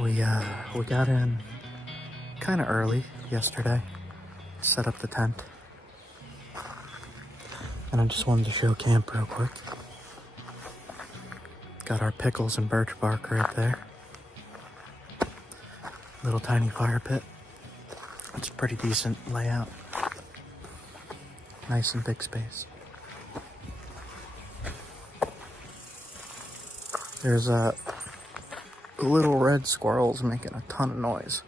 We got in kind of early yesterday, set up the tent, and I just wanted to show camp real quick. Got our pickles and birch bark right there. Little tiny fire pit. It's a pretty decent layout. Nice and big space. There's little red squirrels making a ton of noise,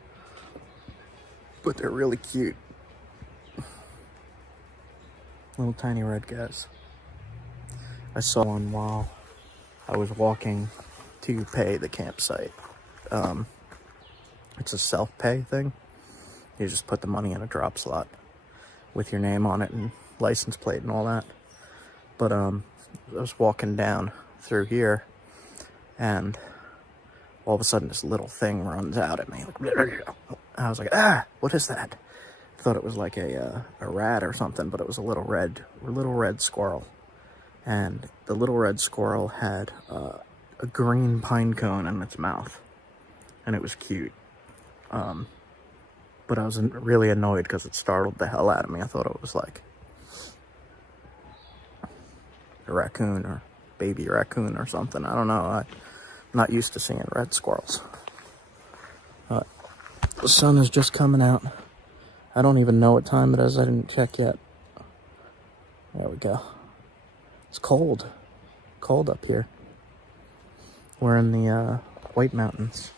but they're really cute. Little tiny red guys. I saw one while I was walking to pay the campsite. It's a self-pay thing. You just put the money in a drop slot with your name on it and license plate and all that. But I was walking down through here, and all of a sudden this little thing runs out at me. I was like, ah, what is that? I thought it was like a rat or something, but it was a little red squirrel. And the little red squirrel had a green pine cone in its mouth, and it was cute. But I was really annoyed because it startled the hell out of me. I thought it was like a raccoon or baby raccoon or something. I don't know. I'm not used to seeing red squirrels. The sun is just coming out. I don't even know what time it is. I didn't check yet. There we go. It's cold. Cold up here. We're in the White Mountains.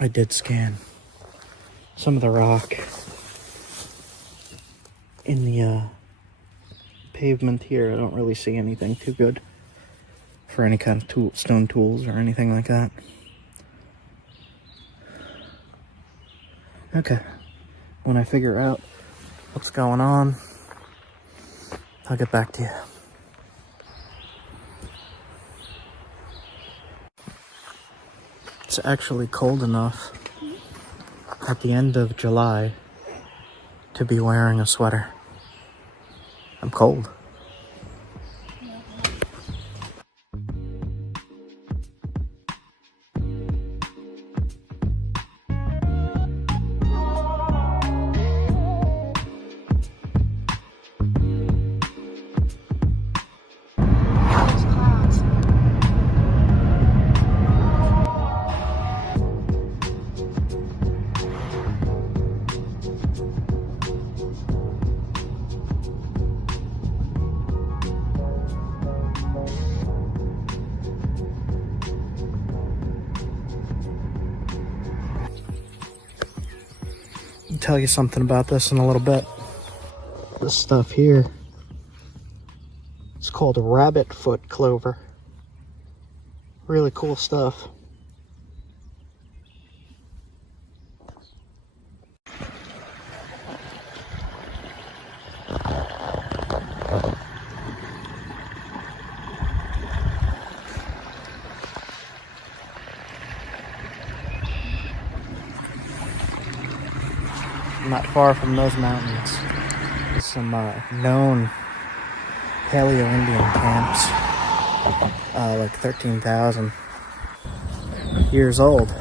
I did scan some of the rock in the pavement here. I don't really see anything too good for any kind of stone tools or anything like that. Okay, when I figure out what's going on, I'll get back to you. It's actually cold enough at the end of July to be wearing a sweater. I'm cold. I'll tell you something about this in a little bit. This stuff here, it's called rabbit foot clover. Really cool stuff. Not far from those mountains is some known Paleo-Indian camps, like 13,000 years old.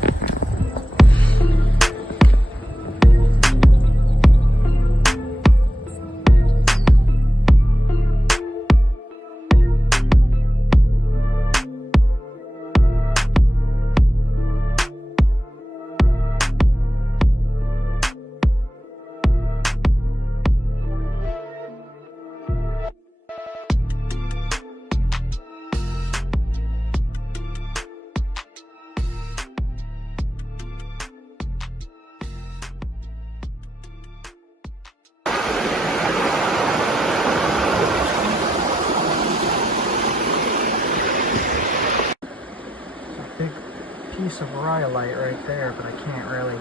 Piece of rhyolite right there, but I can't really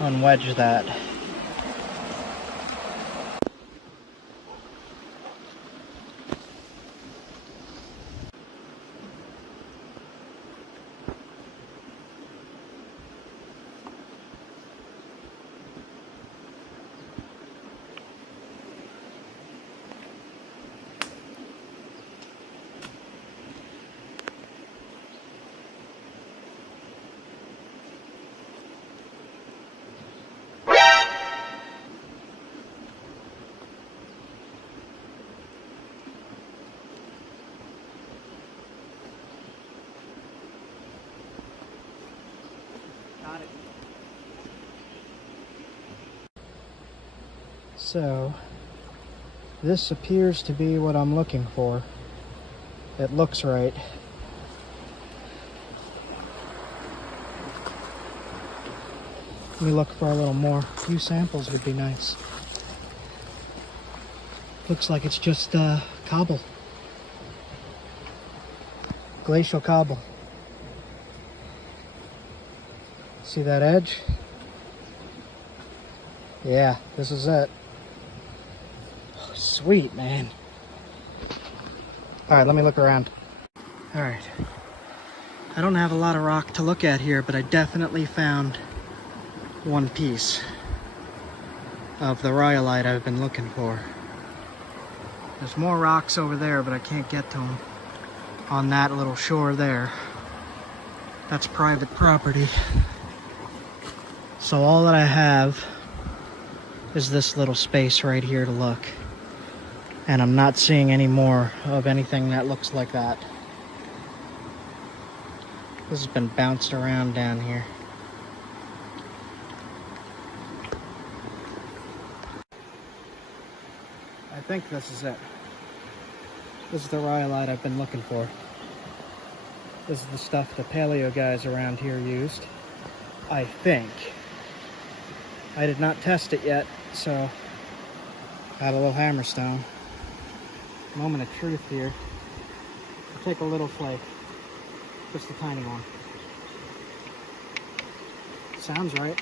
unwedge that. So, this appears to be what I'm looking for. It looks right. Let me look for a little more. A few samples would be nice. Looks like it's just cobble. Glacial cobble. See that edge? Yeah, this is it. Oh, sweet, man. Alright, let me look around. Alright. I don't have a lot of rock to look at here, but I definitely found one piece of the rhyolite I've been looking for. There's more rocks over there, but I can't get to them on that little shore there. That's private property. So all that I have is this little space right here to look. And I'm not seeing any more of anything that looks like that. This has been bounced around down here. I think this is it. This is the rhyolite I've been looking for. This is the stuff the paleo guys around here used. I think. I did not test it yet, so I have a little hammerstone. Moment of truth here. I'll take a little flake. Just a tiny one. Sounds right.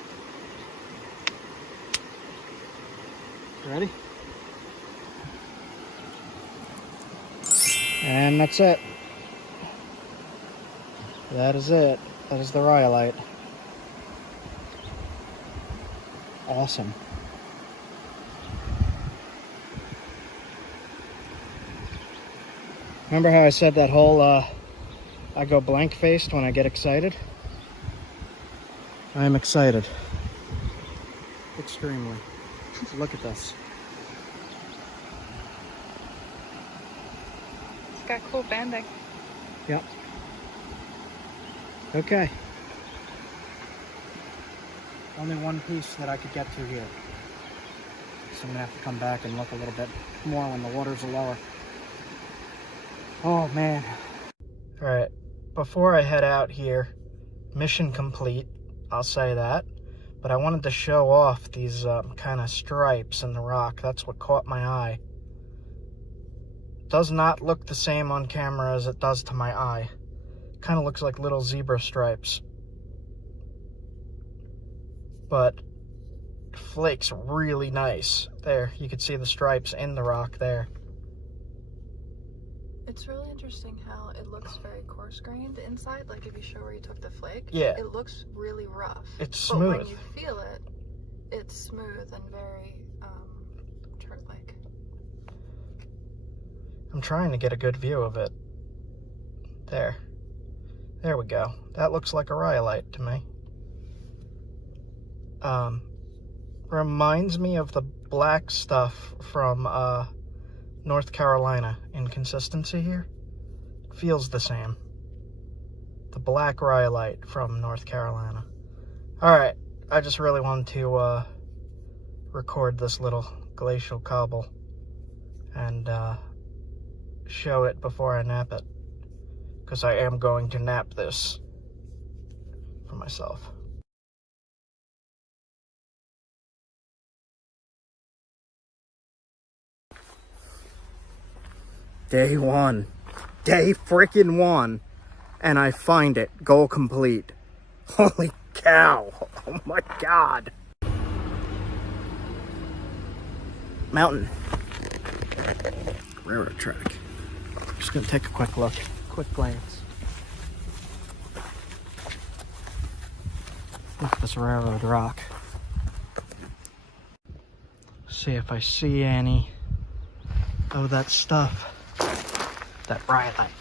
Ready? And that's it. That is it. That is the rhyolite. Awesome. Remember how I said that whole I go blank-faced when I get excited? I am excited. Extremely. Look at this. It's got cool banding. Yep. Okay. Only one piece that I could get to here. So I'm gonna have to come back and look a little bit more when the waters are lower. Oh man. Alright, before I head out here, mission complete, I'll say that. But I wanted to show off these kind of stripes in the rock. That's what caught my eye. Does not look the same on camera as it does to my eye. Kind of looks like little zebra stripes. But flakes really nice. There, you can see the stripes in the rock there. It's really interesting how it looks very coarse-grained inside. Like if you show where you took the flake, Yeah. it looks really rough. It's smooth. But when you feel it, it's smooth and very chart-like. I'm trying to get a good view of it. There. There we go. That looks like a rhyolite to me. Reminds me of the black stuff from North Carolina in consistency here. Feels the same. The black rhyolite from North Carolina. Alright, I just really wanted to record this little glacial cobble and show it before I nap it. Because I am going to nap this for myself. Day one. Day freaking one. And I find it. Goal complete. Holy cow. Oh my god. Mountain. Railroad track. Just gonna take a quick look. Quick glance. Look at this railroad rock. See if I see any of that stuff. That rhyolite.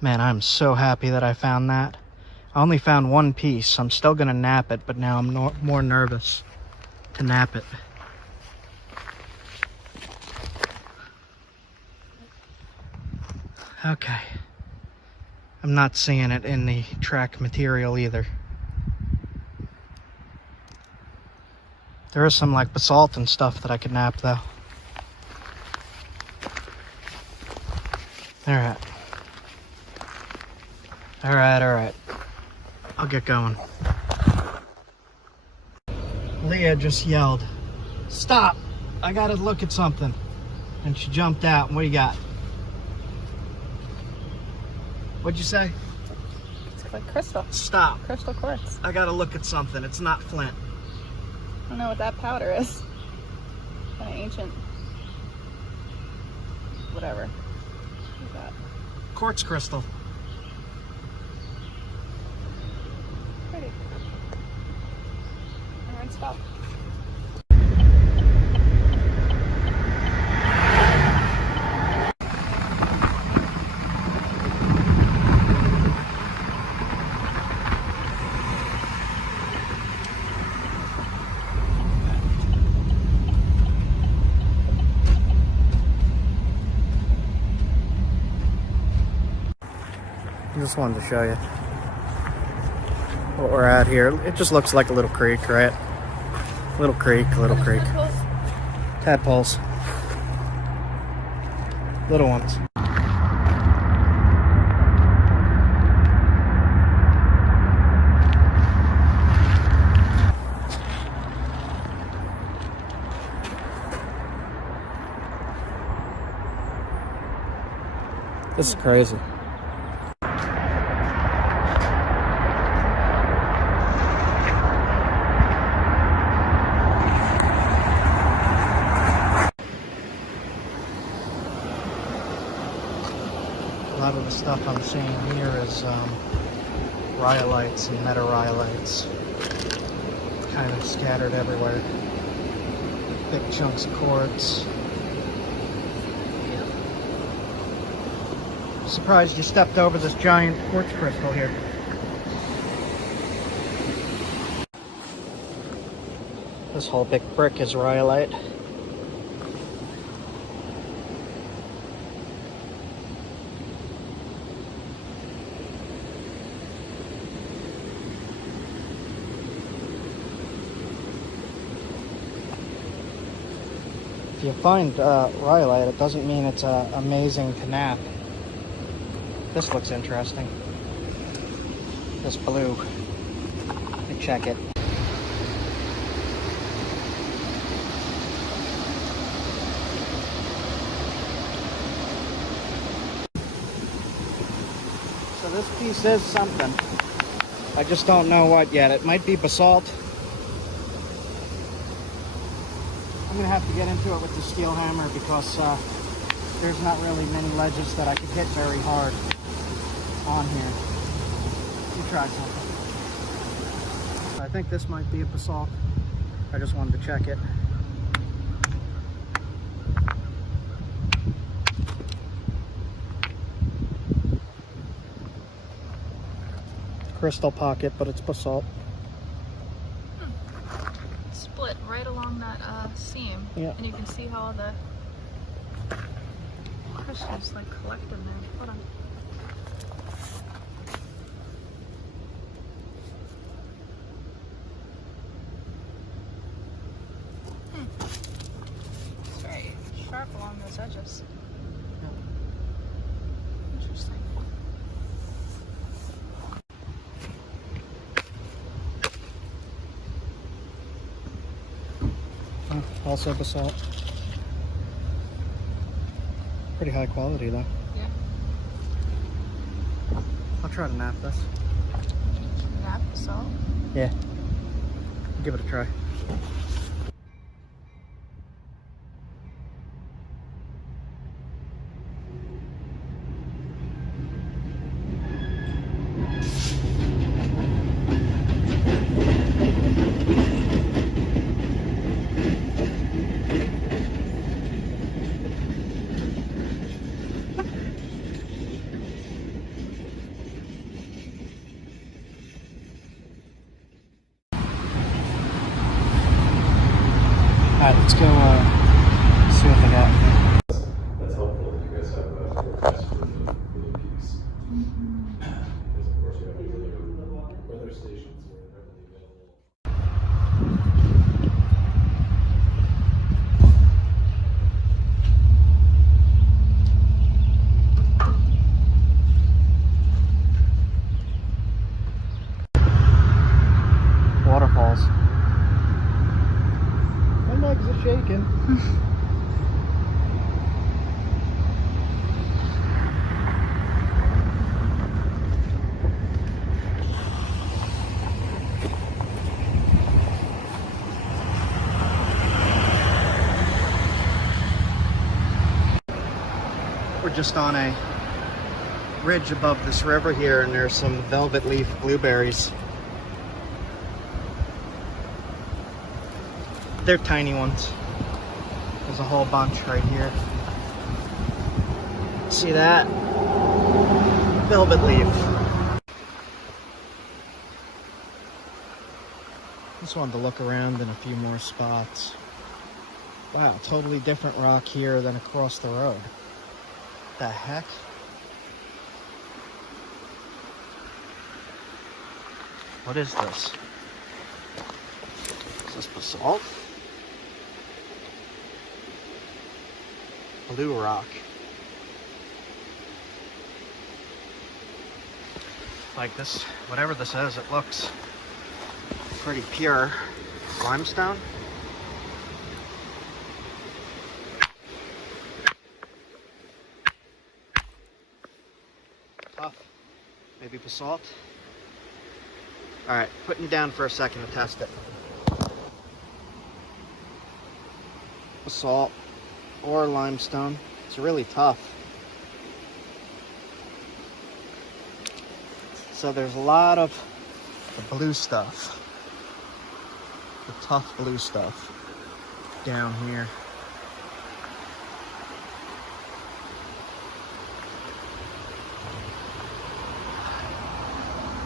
Man, I'm so happy that I found that. I only found one piece. I'm still gonna nap it, but now I'm more nervous to nap it. Okay. I'm not seeing it in the track material either. There is some like basalt and stuff that I could nap though. Alright. Alright. I'll get going. Leah just yelled, "Stop! I gotta look at something." And she jumped out. And what do you got? What'd you say? It's like crystal. Stop. Crystal quartz. I gotta look at something. It's not flint. I don't know what that powder is. Kind of ancient. Whatever. What's that? Quartz crystal. Pretty. Alright, stop. Just wanted to show you what we're at here. It just looks like a little creek, right? Little creek. Tadpoles. Little ones. This is crazy. A lot of the stuff I'm seeing here is rhyolites and metarhyolites, kind of scattered everywhere. Big chunks of quartz. Surprised you stepped over this giant quartz crystal here. This whole big brick is rhyolite. If you find rhyolite, it doesn't mean it's amazing to nap. This looks interesting. This blue. Let me check it. So this piece is something. I just don't know what yet. It might be basalt. I'm gonna have to get into it with the steel hammer because there's not really many ledges that I could hit very hard on here. You try something. I think this might be a basalt. I just wanted to check it. Crystal pocket, but it's basalt. Split right along that seam. Yeah. And you can see how all the crystals like collect in there. Hold on. It's very sharp along those edges. Interesting. Also basalt. Pretty high quality though. Yeah. I'll try to nap this. Nap basalt? Yeah. Give it a try. Alright, let's go see what they got. That's helpful if you guys have a forecast for the peaks. Because of course you have to weather stations are readily available. We're just on a ridge above this river here, and there's some velvet leaf blueberries. They're tiny ones. There's a whole bunch right here. See that? Velvet leaf. Just wanted to look around in a few more spots. Wow, totally different rock here than across the road. What the heck? What is this? Is this basalt? Blue rock. Like this, whatever this is, it looks pretty pure. Limestone? Tough. Maybe basalt? Alright, putting you down for a second to test it. Basalt or limestone. It's really tough. So there's a lot of the blue stuff. The tough blue stuff down here.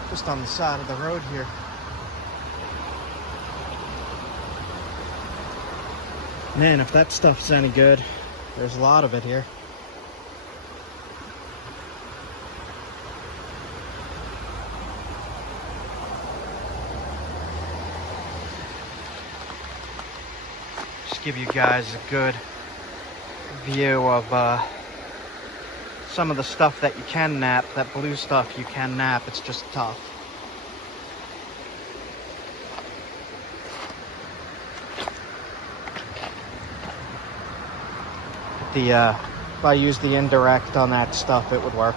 Just on the side of the road here. Man, if that stuff's any good, there's a lot of it here. Just give you guys a good view of some of the stuff that you can knap. That blue stuff you can knap, it's just tough. If I use the indirect on that stuff, it would work.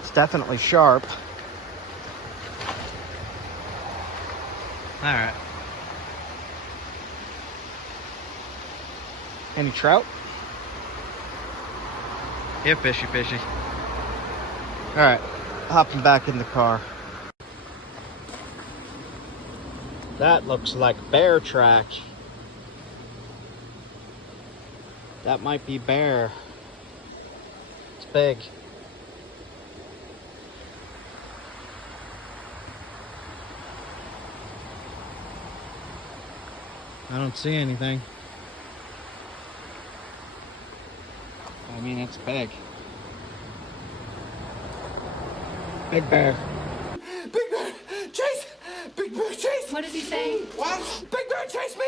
It's definitely sharp. All right. Any trout? Yeah, fishy, fishy. All right, hopping back in the car. That looks like bear track. That might be bear. It's big. I don't see anything. I mean, it's big. Big bear. Big bear, chase! Big bear, chase! What is he saying? What? Big bear, chase me!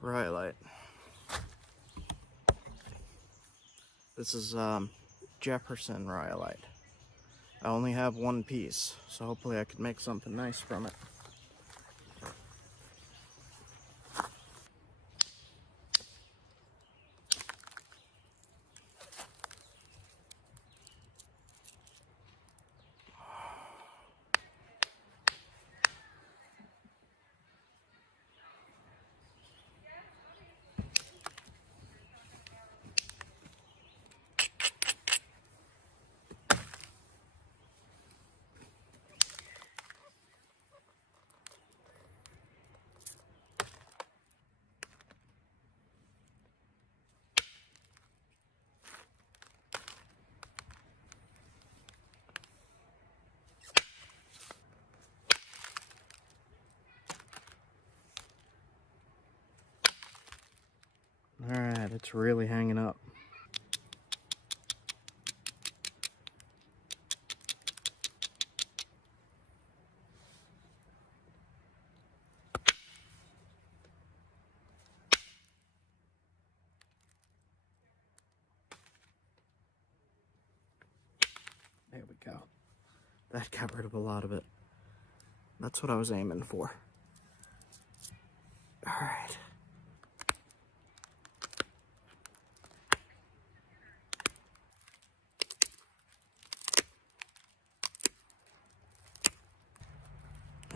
Rhyolite. This is Jefferson Rhyolite. I only have one piece, so hopefully I can make something nice from it. Alright, it's really hanging up. That got rid of a lot of it. That's what I was aiming for. All right.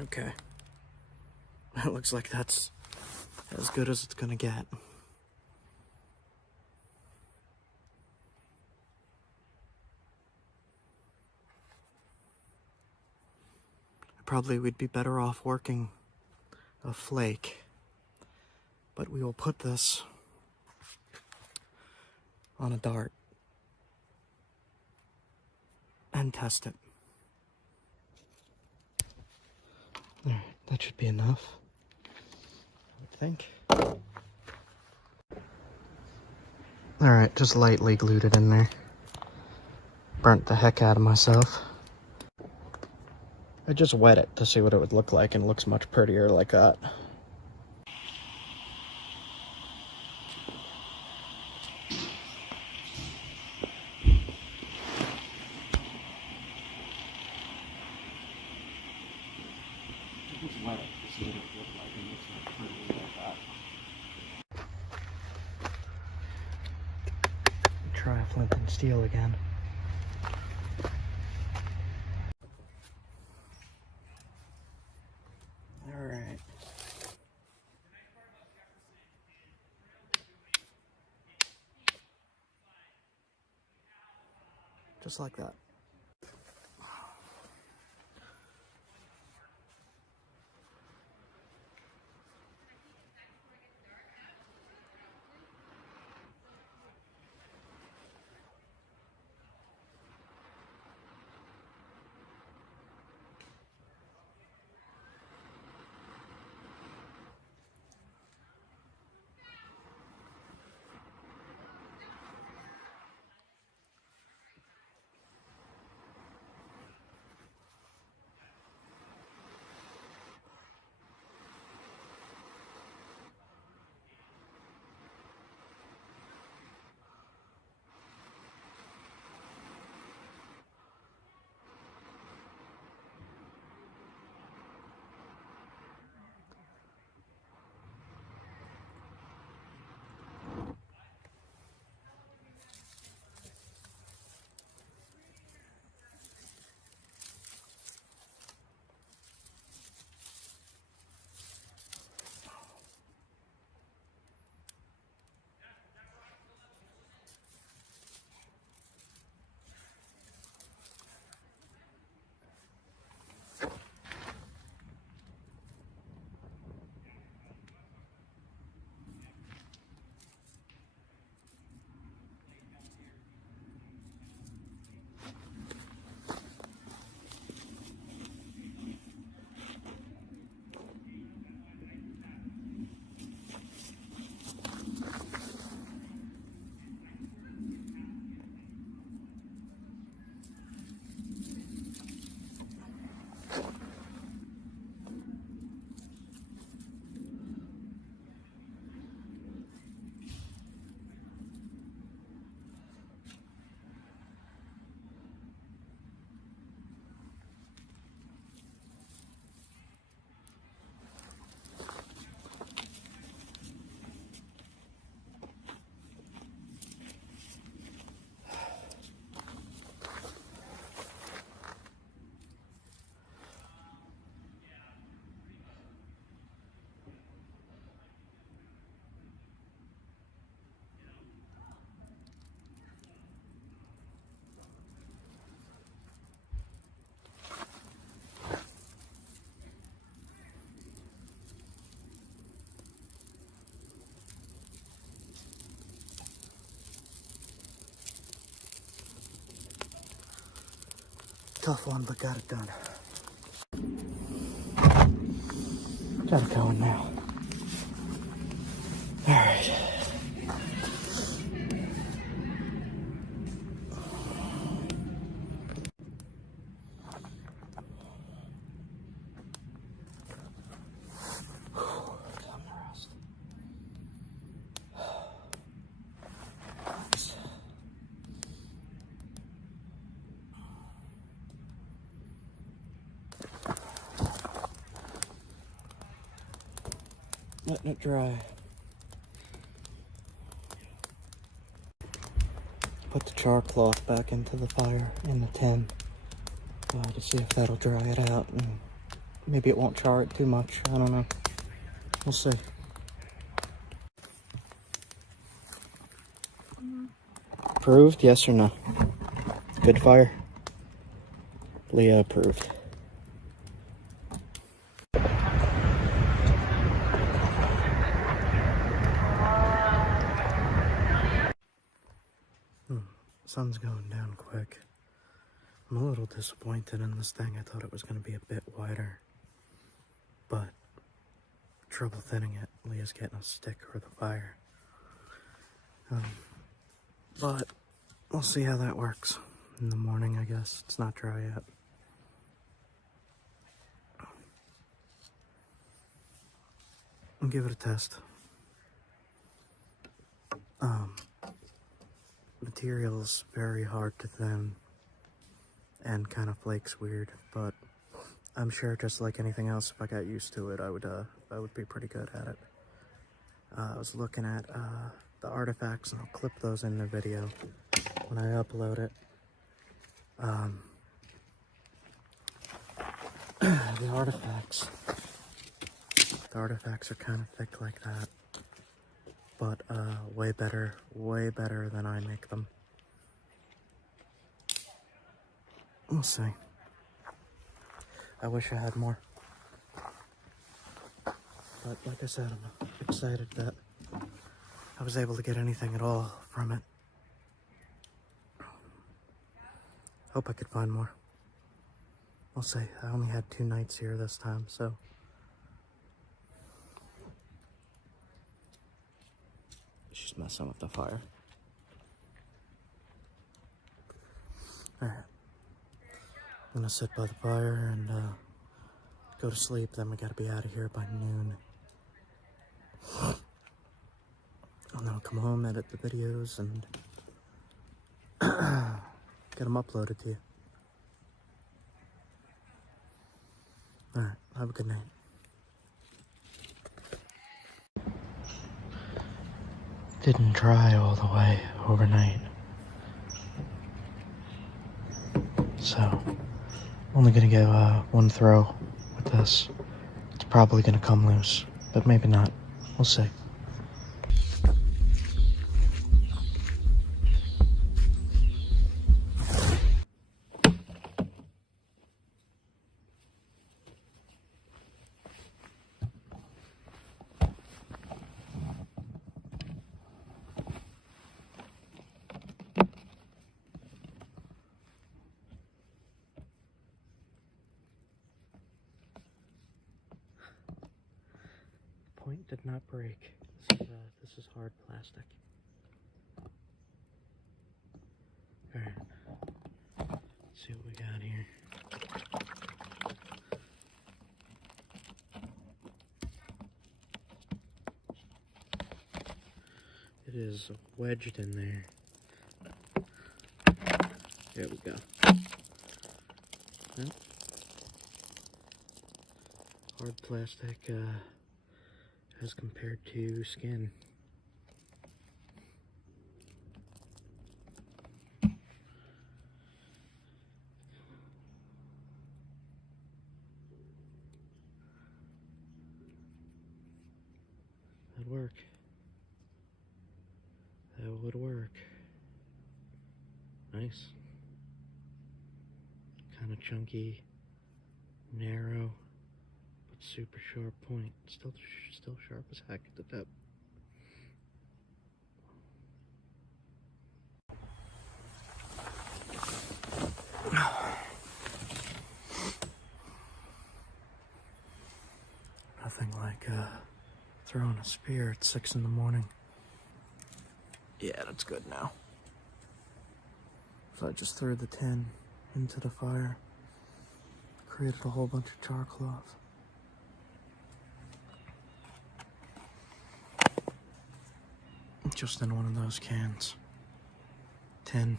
Okay. It looks like that's as good as it's gonna get. Probably we'd be better off working a flake, but we will put this on a dart and test it. All right, that should be enough, I think. All right, just lightly glued it in there. Burnt the heck out of myself. I just wet it to see what it would look like, and it looks much prettier like that. Just wet it to see what it would look like, and it looks much prettier like that. Try flint and steel again. All right. Just like that. Tough one, but got it done. Got it going now. All right. letting it dry. Put the char cloth back into the fire in the tin to see if that'll dry it out, and maybe it won't char it too much. I don't know. We'll see. Approved? Yes or no? Good fire? Leah approved. Sun's going down quick. I'm a little disappointed in this thing. I thought it was going to be a bit wider, but trouble thinning it. Leah's getting a stick for the fire. But we'll see how that works in the morning, I guess. It's not dry yet. I'll give it a test. Material's very hard to thin and kind of flakes weird, but I'm sure just like anything else, if I got used to it, I would be pretty good at it. I was looking at the artifacts, and I'll clip those in the video when I upload it. The artifacts are kind of thick like that, but way better than I make them. We'll see. I wish I had more, but like I said, I'm excited that I was able to get anything at all from it. Hope I could find more. We'll see. I only had 2 nights here this time, so she's messing with the fire. Alright. I'm gonna sit by the fire and go to sleep, then we gotta be out of here by noon. And then I'll come home, edit the videos, and get them uploaded to you. Alright, have a good night. Didn't dry all the way overnight, so only gonna give one throw with this. It's probably gonna come loose, but maybe not. We'll see. Point did not break. This is hard plastic. Alright. Let's see what we got here. It is wedged in there. There we go. Yep. Hard plastic as compared to skin. That'd work. That would work. Nice. Kind of chunky, narrow, but super sharp point. Still sharp as heck at the tip. Nothing like throwing a spear at 6 in the morning. Yeah, that's good now. So I just threw the tin into the fire, created a whole bunch of char cloth. Just in one of those cans. Tin.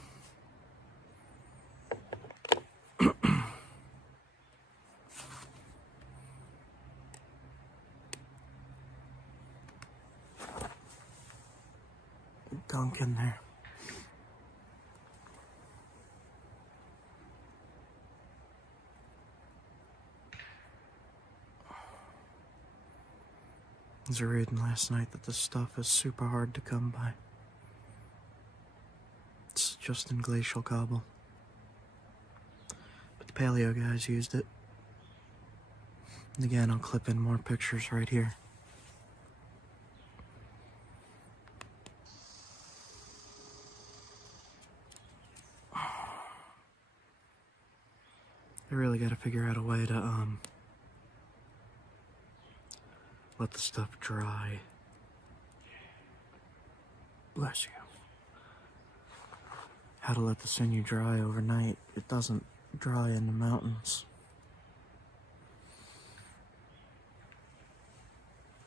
skunk in there. I was reading last night that this stuff is super hard to come by. It's just in glacial cobble. But the paleo guys used it. And again, I'll clip in more pictures right here. I really gotta figure out a way to, let the stuff dry. Bless you. How to let the sinew dry overnight. It doesn't dry in the mountains.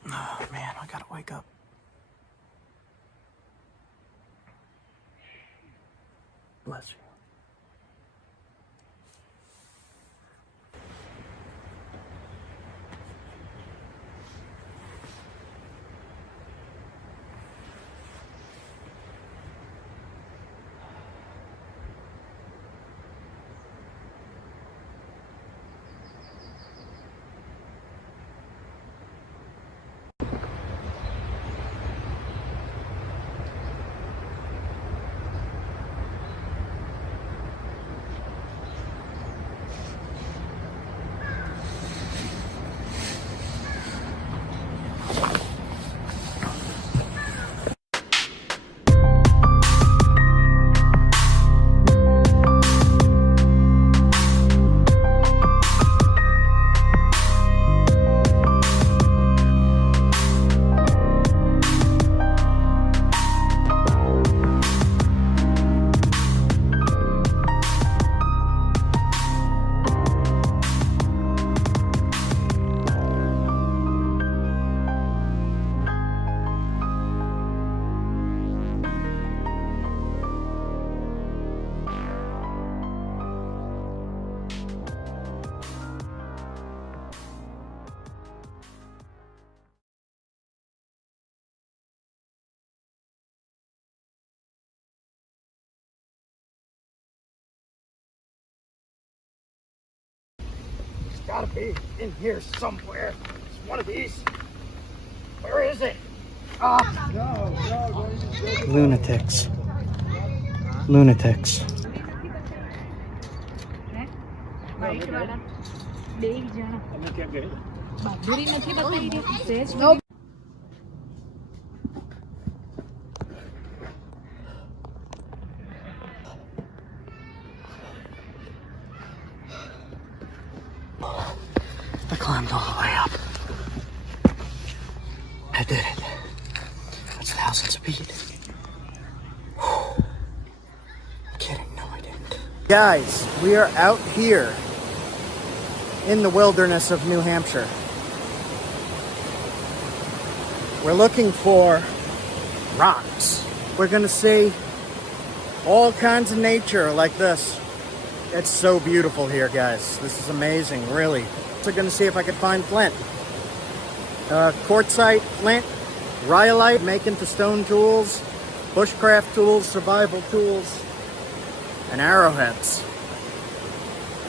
Oh man, I gotta wake up. Bless you. Gotta be in here somewhere. It's one of these. Where is it? Lunatics. Lunatics. Nope. I climbed all the way up. I did it. That's thousands of feet. I'm kidding, no I didn't. Guys, we are out here in the wilderness of New Hampshire. We're looking for rocks. We're gonna see all kinds of nature like this. It's so beautiful here, guys. This is amazing, really. So gonna see if I could find flint. Quartzite, flint, rhyolite, making to stone tools, bushcraft tools, survival tools, and arrowheads.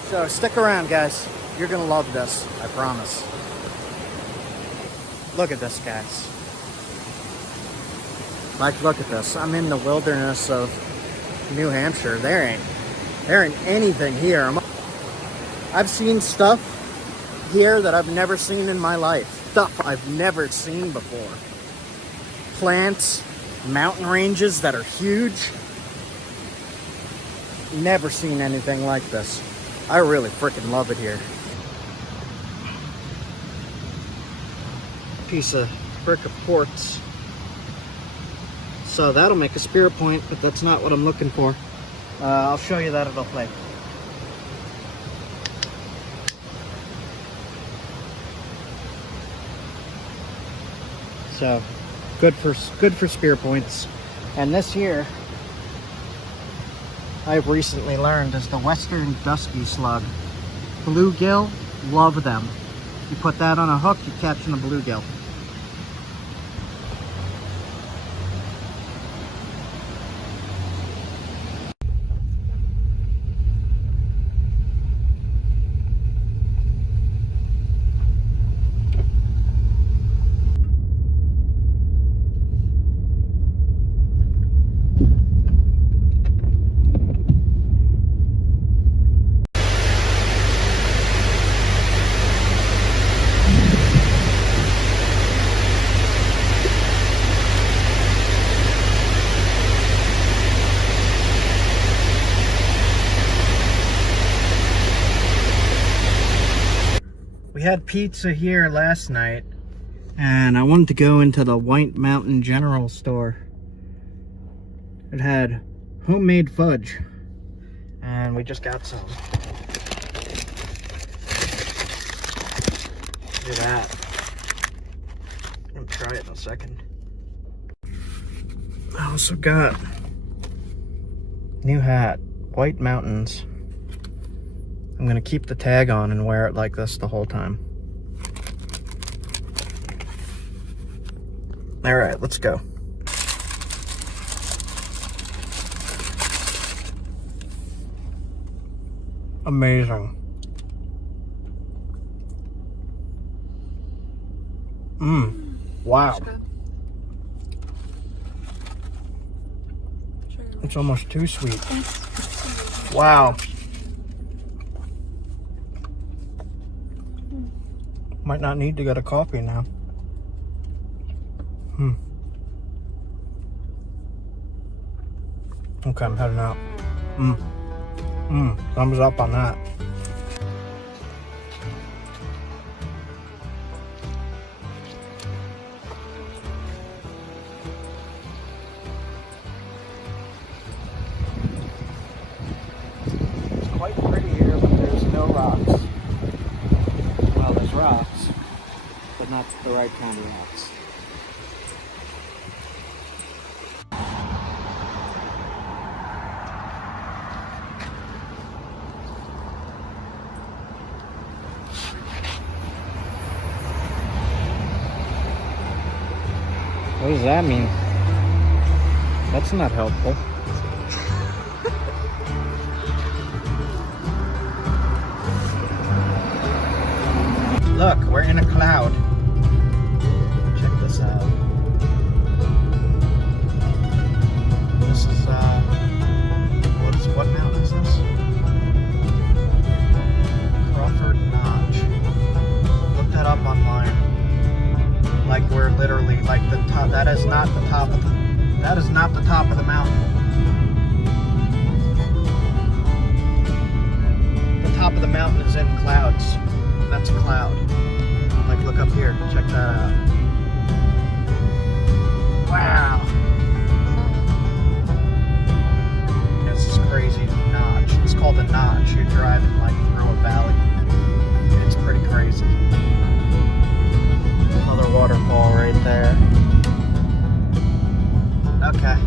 So stick around, guys. You're gonna love this, I promise. Look at this, guys. Like, look at this. I'm in the wilderness of New Hampshire. There ain't anything here. I've seen stuff here that I've never seen in my life. Stuff I've never seen before. Plants, mountain ranges that are huge. Never seen anything like this. I really freaking love it here. Piece of brick of quartz. So that'll make a spear point, but that's not what I'm looking for. I'll show you that it'll play. So good for spear points. And this here I've recently learned is the western dusky slug. Bluegill, love them. You put that on a hook, you're catching a bluegill. We had pizza here last night, and I wanted to go into the White Mountain General Store. It had homemade fudge, and we just got some. Look at that. I'm gonna try it in a second. I also got new hat, White Mountains. I'm gonna keep the tag on and wear it like this the whole time. All right, let's go. Amazing. Wow. It's almost too sweet. Wow. Might not need to get a coffee now. Okay, I'm heading out. Thumbs up on that. It's quite pretty here, but there's no rocks. Well, there's rocks, but not the right kind of rocks. What does that mean? That's not helpful. Look, we're in a cloud. Check this out. This is, what mountain is this? Crawford Notch. Look that up online. Like we're literally like the top. That is not the top of the. That is not the top of the mountain. The top of the mountain is in clouds. That's a cloud. Like look up here. Check that out. Wow. This is crazy notch. It's called a notch. You're driving like through a valley. It's pretty crazy. Another waterfall right there. Okay.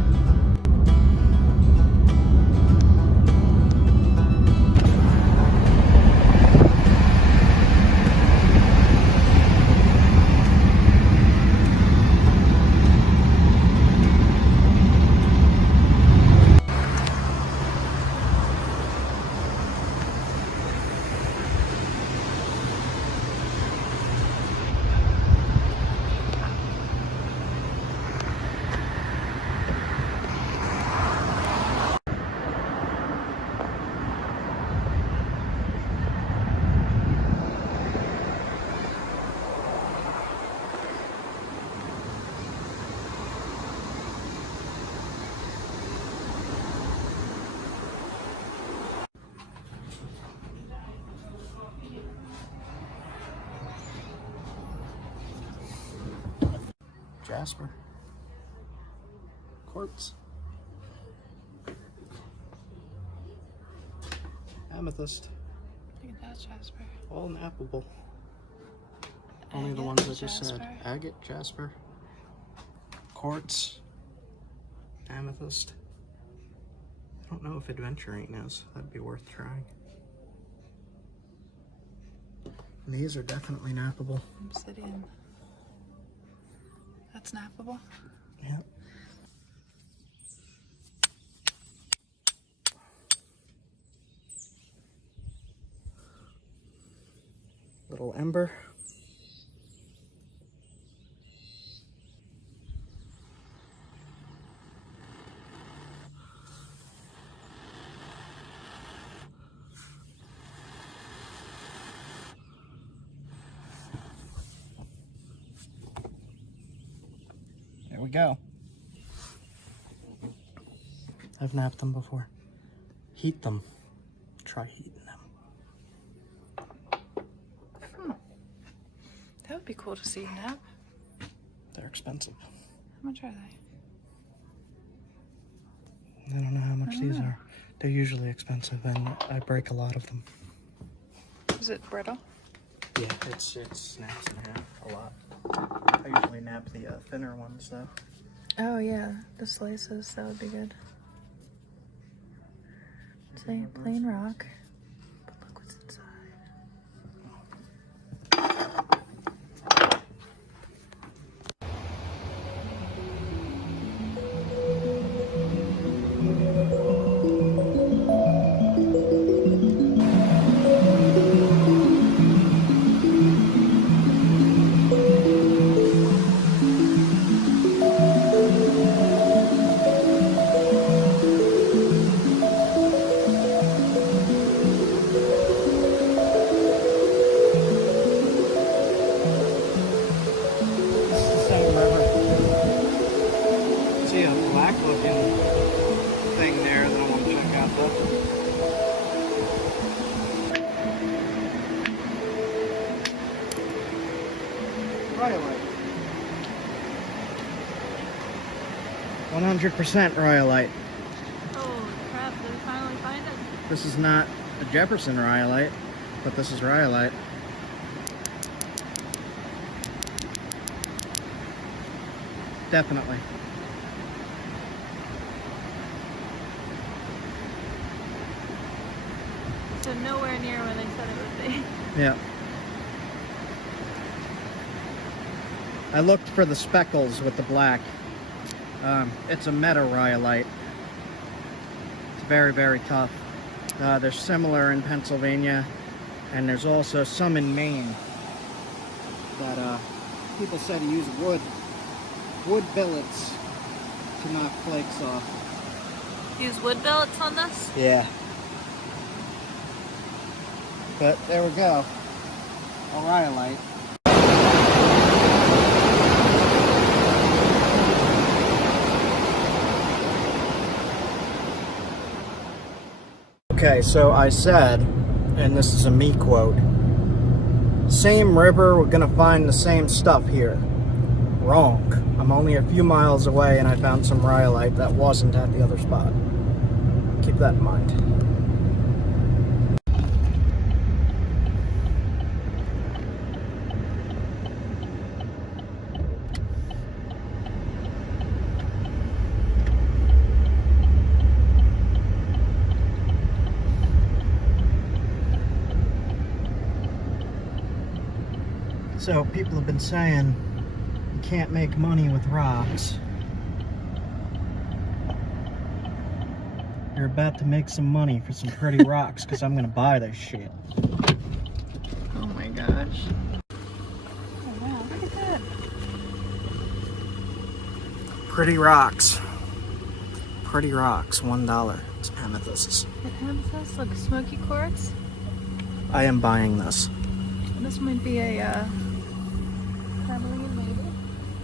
Jasper. Quartz. Amethyst. Look at that, Jasper. All nappable. Only the ones I just said. Agate, Jasper, quartz, amethyst. I don't know if adventuring is. That'd be worth trying. And these are definitely nappable. Obsidian. That's nappable? Yep. Little ember. There we go. I've napped them before. Heat them. Try heating them. Be cool to see you nap. They're expensive. How much are they? I don't know how much these are. They're usually expensive, and I break a lot of them. Is it brittle? Yeah, it snaps in half a lot. I usually nap the thinner ones, though. Oh yeah, the slices, that would be good. Say plain rock. But look what's inside. See a black looking thing there that I want to check out though. Rhyolite. 100% rhyolite. Oh crap, did we finally find it? This is not a Jefferson rhyolite, but this is rhyolite. Definitely. So nowhere near where they said it would be. Yeah. I looked for the speckles with the black. It's a meta-rhyolite. It's very, very tough. They're similar in Pennsylvania, and there's also some in Maine that people say to use wood billets to knock flakes off. Use wood billets on this? Yeah. But there we go. A rhyolite. Okay, so I said, and this is a me quote, same river, we're gonna find the same stuff here. Wrong. I'm only a few miles away and I found some rhyolite that wasn't at the other spot. Keep that in mind. So people have been saying you can't make money with rocks. You're about to make some money for some pretty rocks because I'm gonna buy this shit. Oh my gosh. Oh wow, look at that. Pretty rocks. Pretty rocks, $1. It's amethysts. It amethyst, look, smoky quartz. I am buying this. This might be a Camellia, maybe.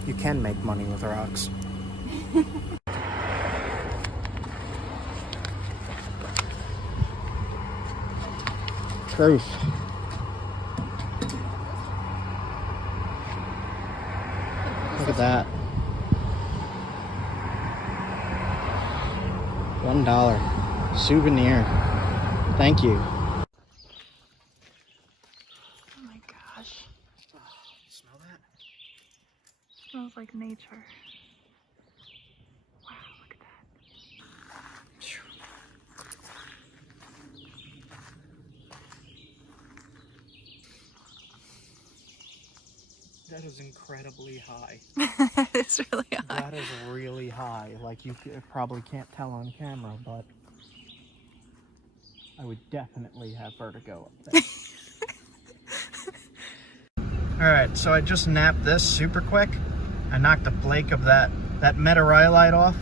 You can make money with rocks. Truth. Look at that. $1 souvenir. Thank you. Oh my gosh. Smell that? Smells like nature. Wow, look at that. That is incredibly high. It's really hot. That is really high. Like you probably can't tell on camera, but I would definitely have vertigo up there. Alright, so I just napped this super quick. I knocked a flake of that meta-rhyolite off,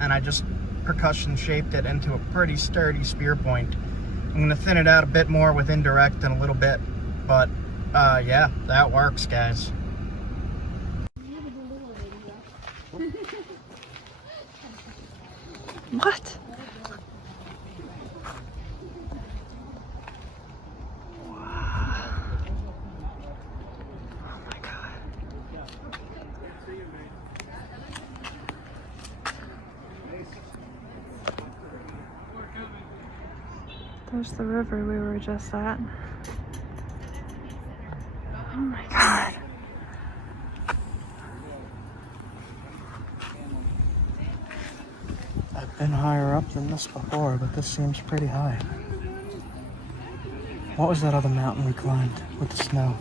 and I just percussion shaped it into a pretty sturdy spear point. I'm going to thin it out a bit more with indirect in a little bit, but yeah, that works, guys. What? Wow. Oh my gosh. There's the river we were just at. Oh my god. I've been higher up than this before, but this seems pretty high. What was that other mountain we climbed with the snow?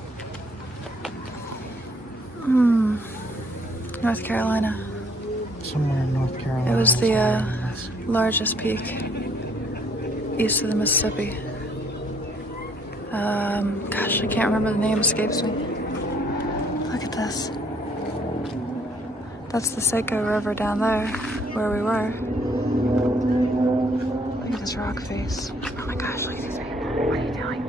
North Carolina. Somewhere in North Carolina. It was the Yes. largest peak east of the Mississippi. Gosh, I can't remember the name, escapes me. Look at this. That's the Saco River down there, where we were. Look at this rock face. Oh my gosh, look at these people. What are you doing?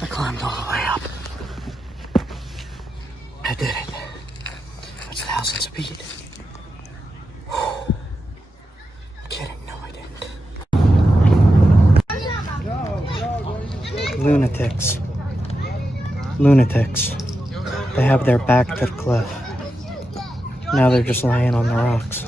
I climbed all the way up. I did it. That's thousands of feet. I'm kidding, no I didn't. Lunatics. Lunatics. They have their back to the cliff. Now they're just laying on the rocks.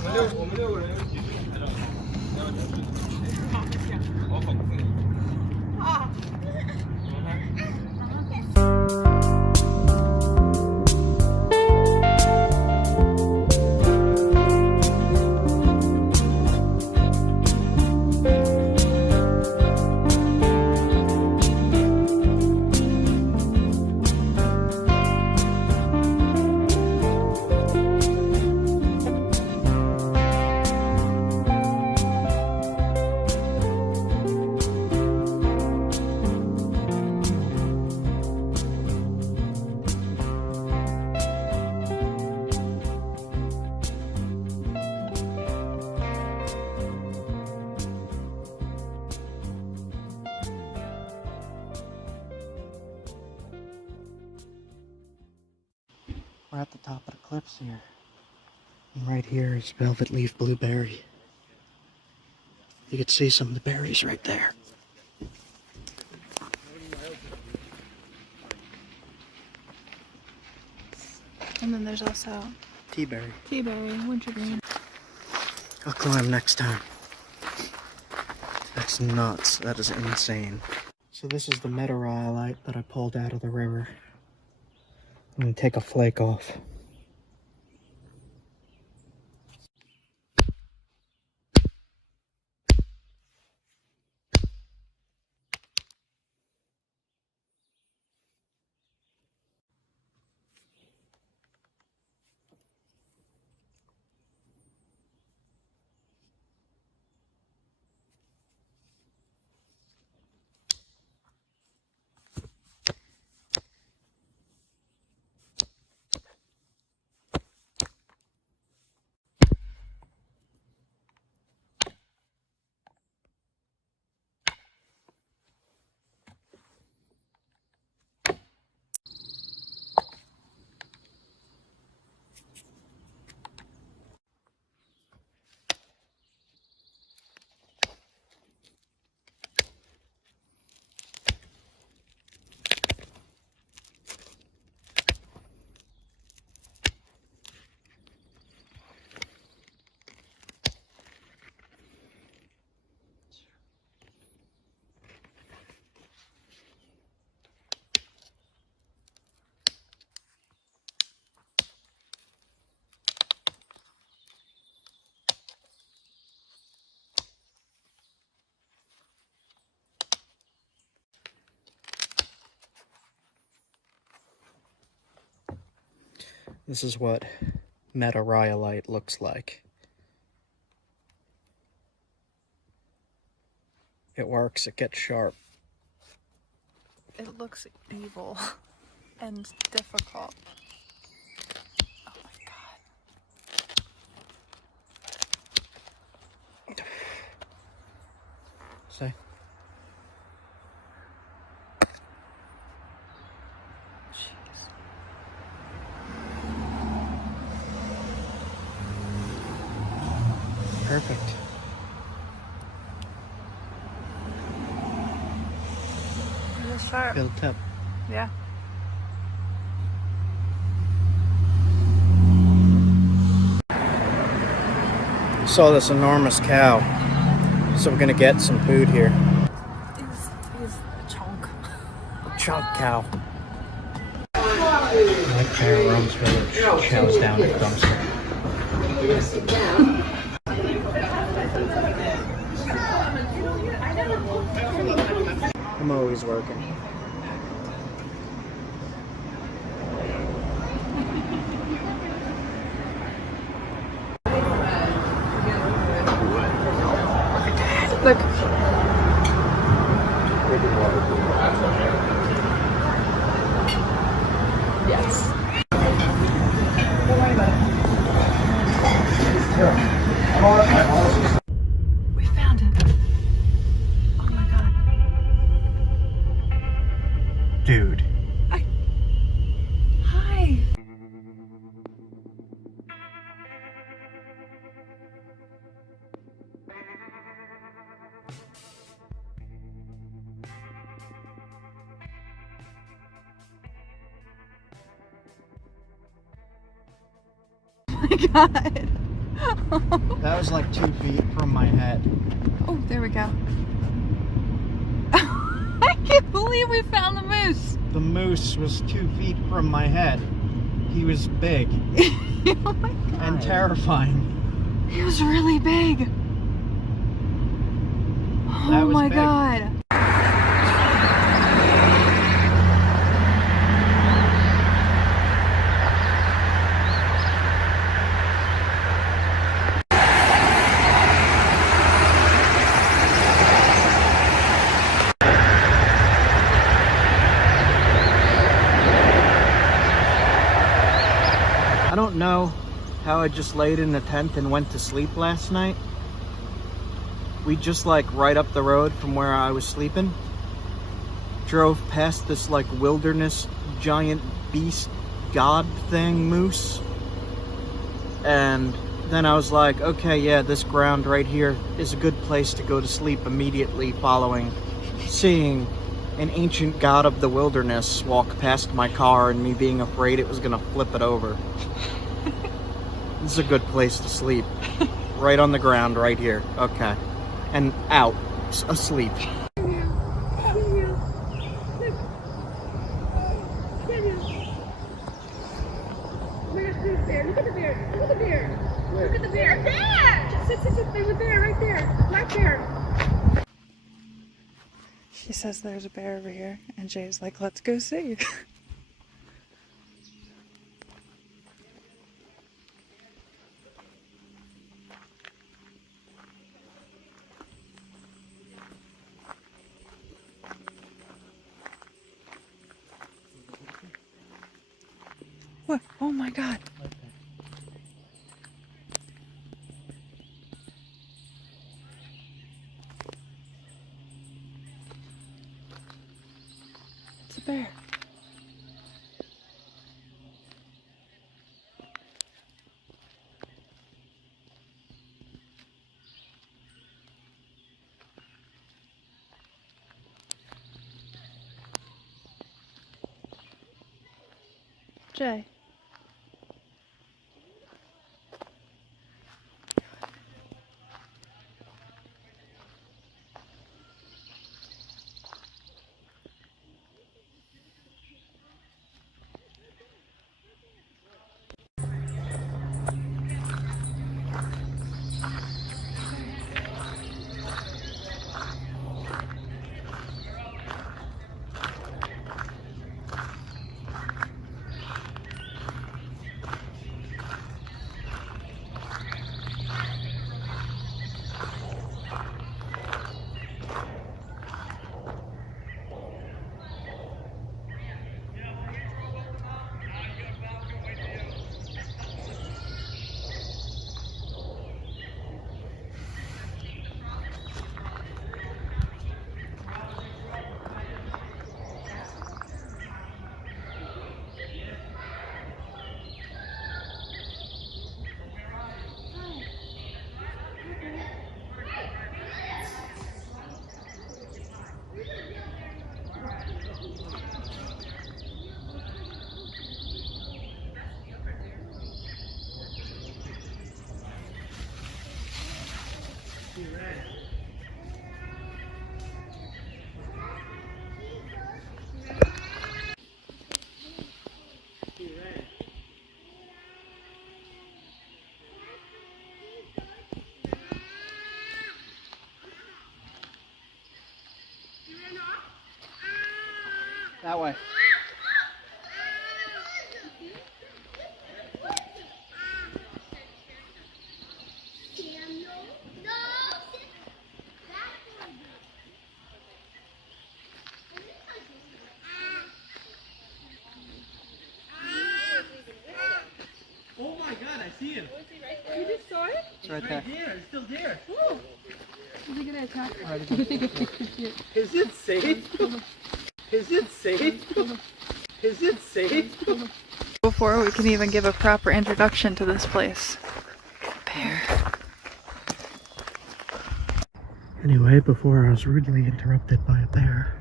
We're at the top of the cliffs here. And right here is velvet leaf blueberry. You can see some of the berries right there. And then there's also Teaberry. teaberry, wintergreen. I'll climb next time. That's nuts. That is insane. So this is the notoriously that I pulled out of the river. I'm gonna take a flake off. This is what notoriously looks like. It works, it gets sharp. It looks evil and difficult. Oh my god. See? Jeez. Perfect. It is sharp. Built up. Yeah. Saw this enormous cow, so we're gonna get some food here. He's a chunk. Chunk cow. Like Bear roams village, chows down at dumpster. I'm always working. Look. Yes. We found it. Oh my god. Dude. Hi. Oh my god. That was like 2 feet from my head. Oh, there we go. I can't believe we found the moose. The moose was 2 feet from my head. He was big Oh my god. and terrifying. He was really big. That Oh was my big. god. I don't know how I just laid in the tent and went to sleep last night. We just like right up the road from where I was sleeping. Drove past this like wilderness giant beast god thing moose. And then I was like, okay, yeah, this ground right here is a good place to go to sleep immediately following seeing an ancient god of the wilderness walk past my car and me being afraid it was gonna flip it over. This is a good place to sleep. Right on the ground, right here. Okay. And out, asleep. She says there's a bear over here, and Jay's like, let's go see. What? Oh my god. It's a bear. Jay. That way. Oh my god, I see him. You just saw it? It's right there. There, it's still there. Is he gonna attack? Is it safe? Is it safe? Is it safe? Before we can even give a proper introduction to this place. Bear. Anyway, before I was rudely interrupted by a bear,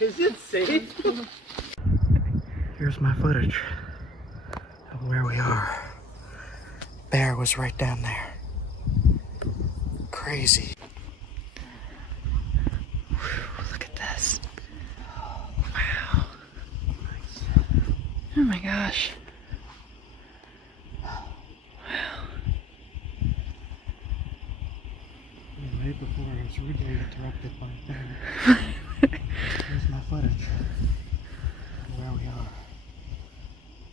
Is it safe? here's my footage of where we are. Bear was right down there. Crazy. Look at this. Wow. Oh my gosh. Anyway, before I was rudely interrupted by a bear, here's my footage of where we are.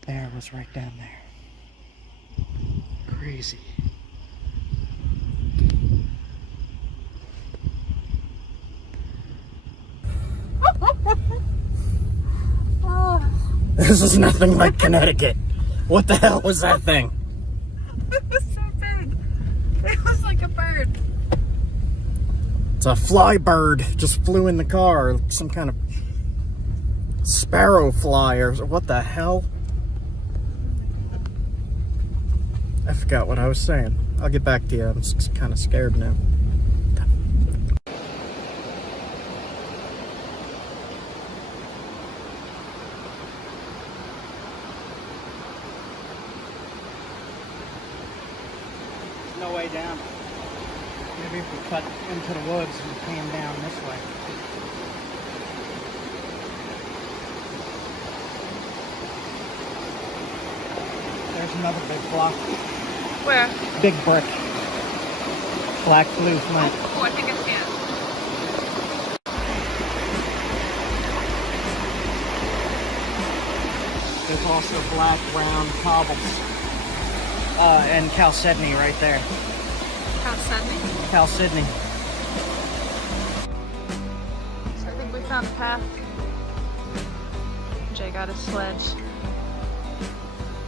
Bear was right down there. Crazy. This is nothing like Connecticut. What the hell was that thing? It was so big. It was like a bird. It's a fly bird. Just flew in the car. Some kind of sparrow fly or what the hell? I forgot what I was saying. I'll get back to you. I'm kind of scared now. No way down. Maybe if we cut into the woods and came down this way. There's another big block. Where? Big brick. Black blue flint. Oh, I think I see it. There's also black round cobbles. And chalcedony right there. Chalcedony? Chalcedony. So I think we found a path. Jay got his sledge.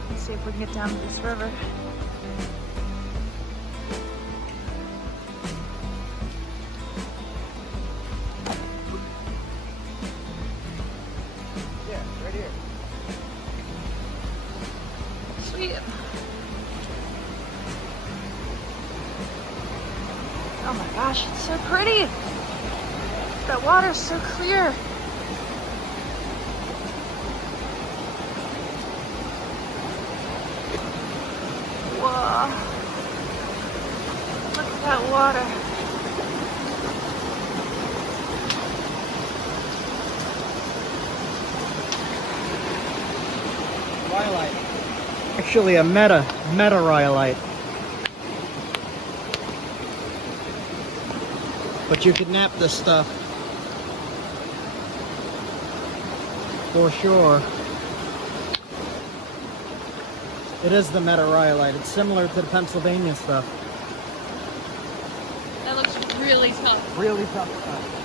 Let's see if we can get down to this river. Yeah, right here. Sweet. Oh my gosh, it's so pretty. That water's so clear. Whoa. Look at that water. Rhyolite. Actually a meta rhyolite. But you could nap this stuff. For sure. It is the meta rhyolite. It's similar to the Pennsylvania stuff. That looks really tough. Really tough stuff.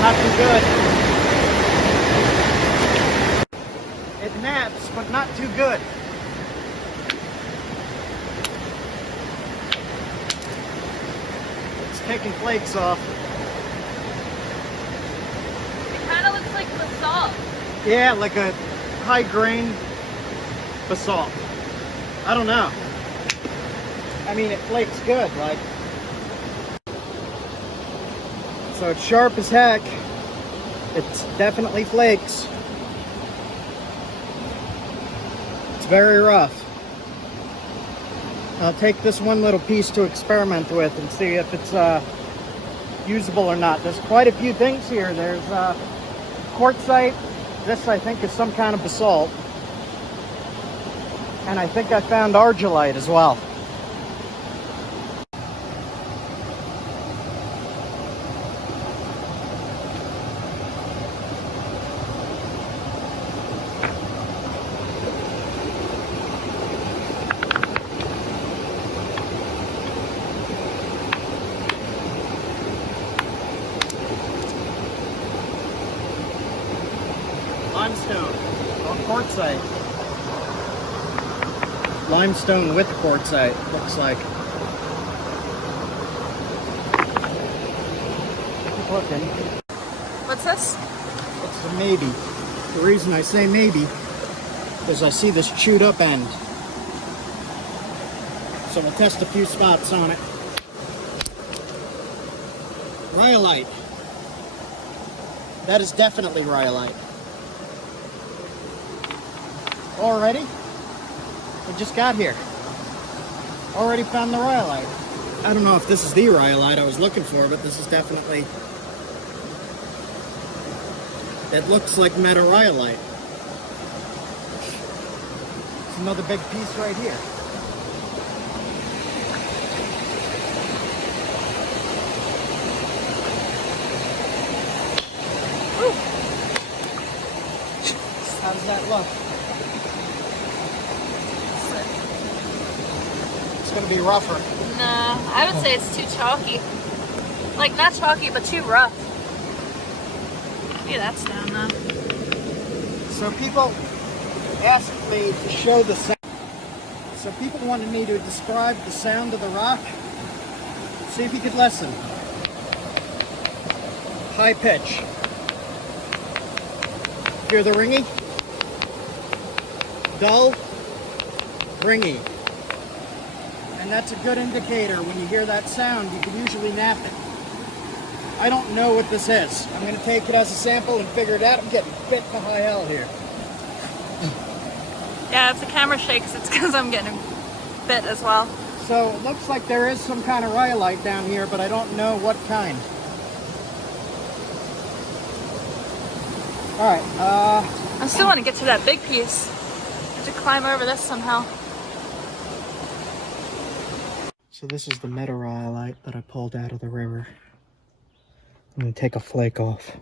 not too good. It naps, but not too good. It's taking flakes off. It kind of looks like basalt. Yeah, like a high grain basalt. I don't know. I mean, it flakes good, like. So it's sharp as heck. It's definitely flakes. It's very rough. I'll take this one little piece to experiment with and see if it's usable or not. There's quite a few things here. There's quartzite. This, I think, is some kind of basalt. And I think I found argillite as well. Limestone or quartzite. Limestone with quartzite, looks like. Keep looking. What's this? It's a maybe. The reason I say maybe is I see this chewed up end. So we'll test a few spots on it. Rhyolite. That is definitely rhyolite. Already? We just got here. Already found the rhyolite. I don't know if this is the rhyolite I was looking for, but this is definitely... It looks like metarhyolite. It's another big piece right here. Woo. How does that look? It's going to be rougher. No, I would say it's too chalky. Like, not chalky, but too rough. Yeah, that's down now. So people asked me to show the sound. So people wanted me to describe the sound of the rock. See if you could listen. High pitch. Hear the ringy? Dull, ringy. And that's a good indicator. When you hear that sound, you can usually nap it. I don't know what this is. I'm going to take it as a sample and figure it out. I'm getting bit to high hell here. Yeah, if the camera shakes, it's because I'm getting bit as well. So it looks like there is some kind of rhyolite down here, but I don't know what kind. All right. I still want to get to that big piece. I have to climb over this somehow. So this is the metarhyolite that I pulled out of the river. I'm going to take a flake off.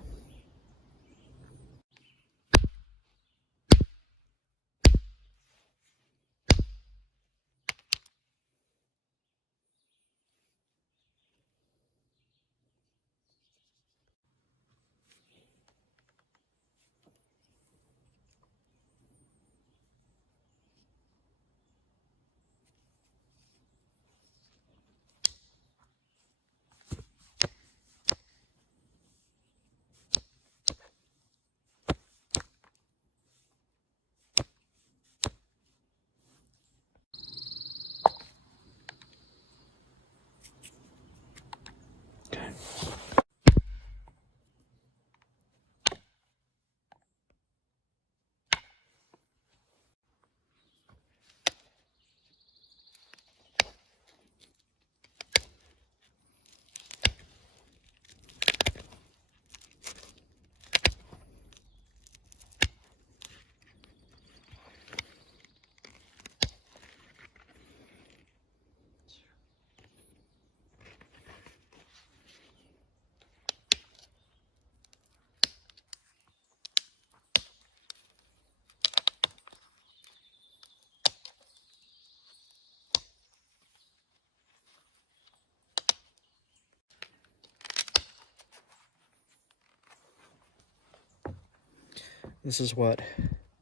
This is what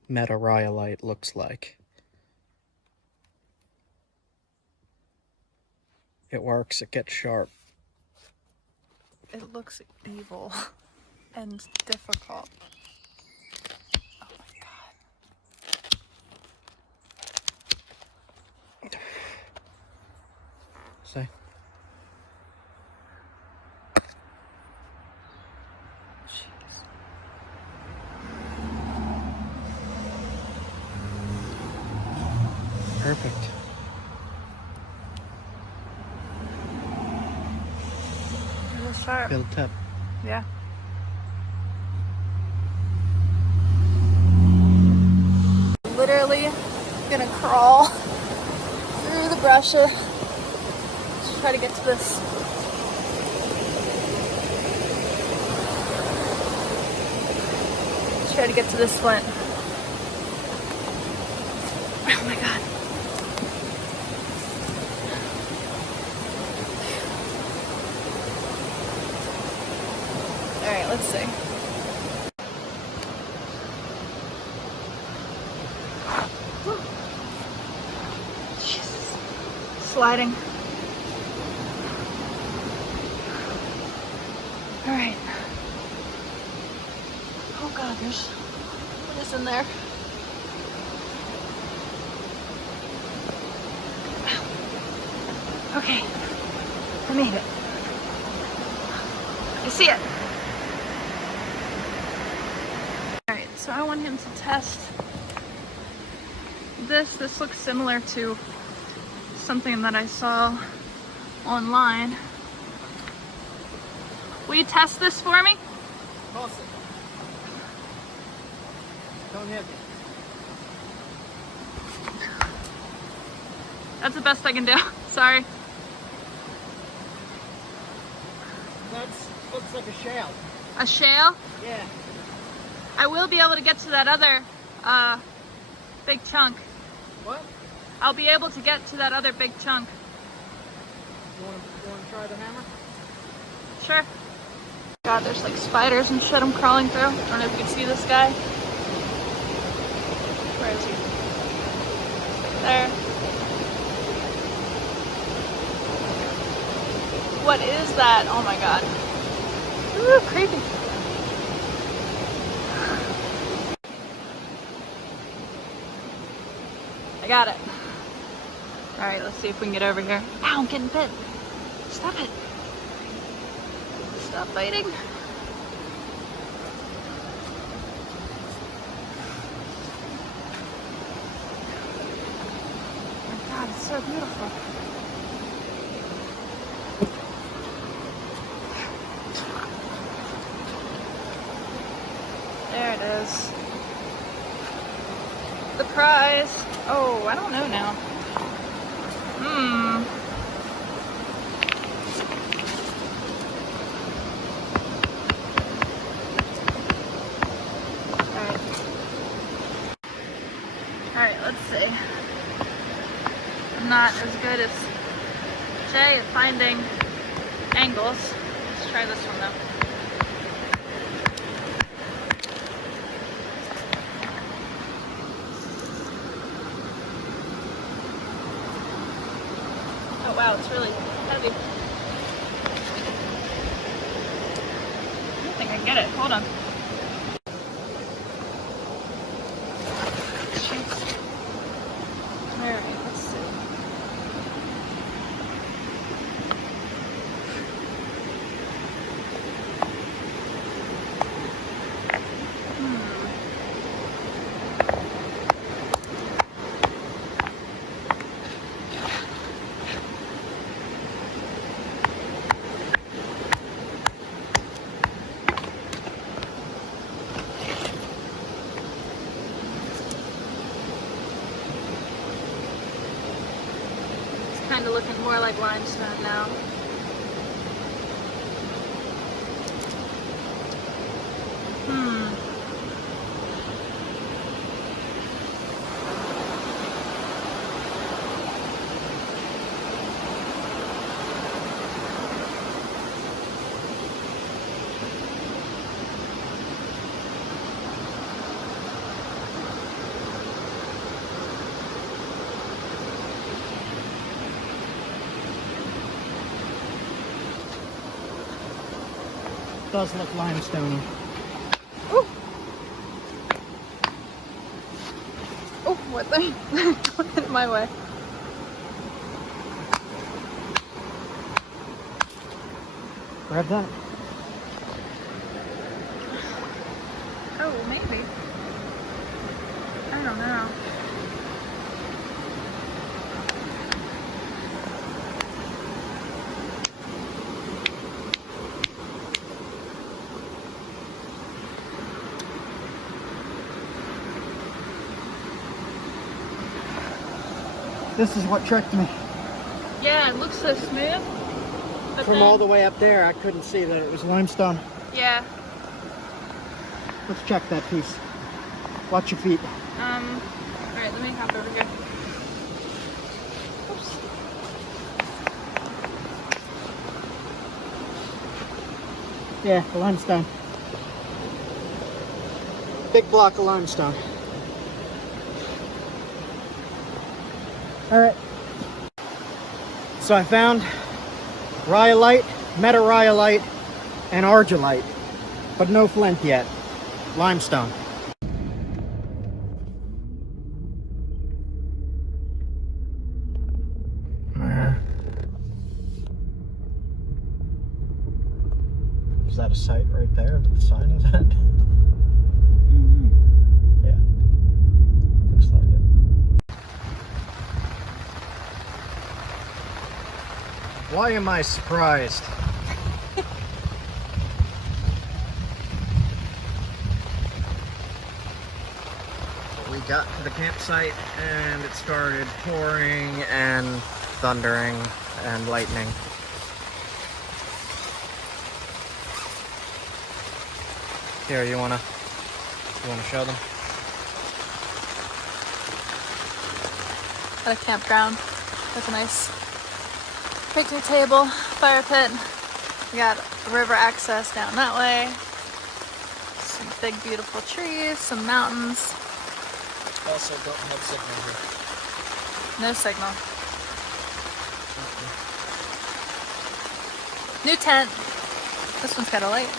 meta rhyolite looks like. It works, it gets sharp. It looks evil and difficult. Oh my god. See? Jeez. Perfect. It was sharp. Feel the tip. Yeah. Literally gonna crawl through the brusher to try to get to this. Try to get to this flint. Oh my god. Alright, let's see. Jesus. Sliding. Alright. Oh god, what is in there? Okay. I made it. I see it. Alright, so I want him to test this. This looks similar to something that I saw online. Will you test this for me? Toss it. Don't hit me. That's the best I can do. Sorry. That looks like a shell. A shale? Yeah. I will be able to get to that other big chunk. What? I'll be able to get to that other big chunk. You want to try the hammer? Sure. God, there's like spiders and shit I'm crawling through. I don't know if you can see this guy. Where is he? There. What is that? Oh my god. Ooh, creepy. I got it. Alright, let's see if we can get over here. Ow, I'm getting bit. Stop it. Stop biting. Oh my god, it's so beautiful. There it is. The prize. Oh, I don't know now. Alright, let's see. I'm not as good as Jay at finding angles. Let's try this one though. Oh wow, it's really heavy. I don't think I get it. Hold on. Alright, let's see. Kind of looking more like limestone now. does look limestone. Ooh. Oh, what the? Don't hit it my way. Grab that. Oh, maybe. I don't know. This is what tricked me. Yeah, it looks so smooth. But From then, all the way up there, I couldn't see that it was limestone. yeah. Let's check that piece. Watch your feet. Alright, let me hop over here. Oops. Yeah, limestone. Big block of limestone. All right. So I found rhyolite, metarhyolite, and argillite, but no flint yet. Limestone. Is that a site right there that the sign is at? Yeah. Looks like it. Why am I surprised? We got to the campsite and it started pouring and thundering and lightning. Here, you wanna show them? At a campground with a nice picnic table, fire pit. We got river access down that way. Some big beautiful trees, some mountains. Also don't have signal here. No signal. New tent. This one's got a light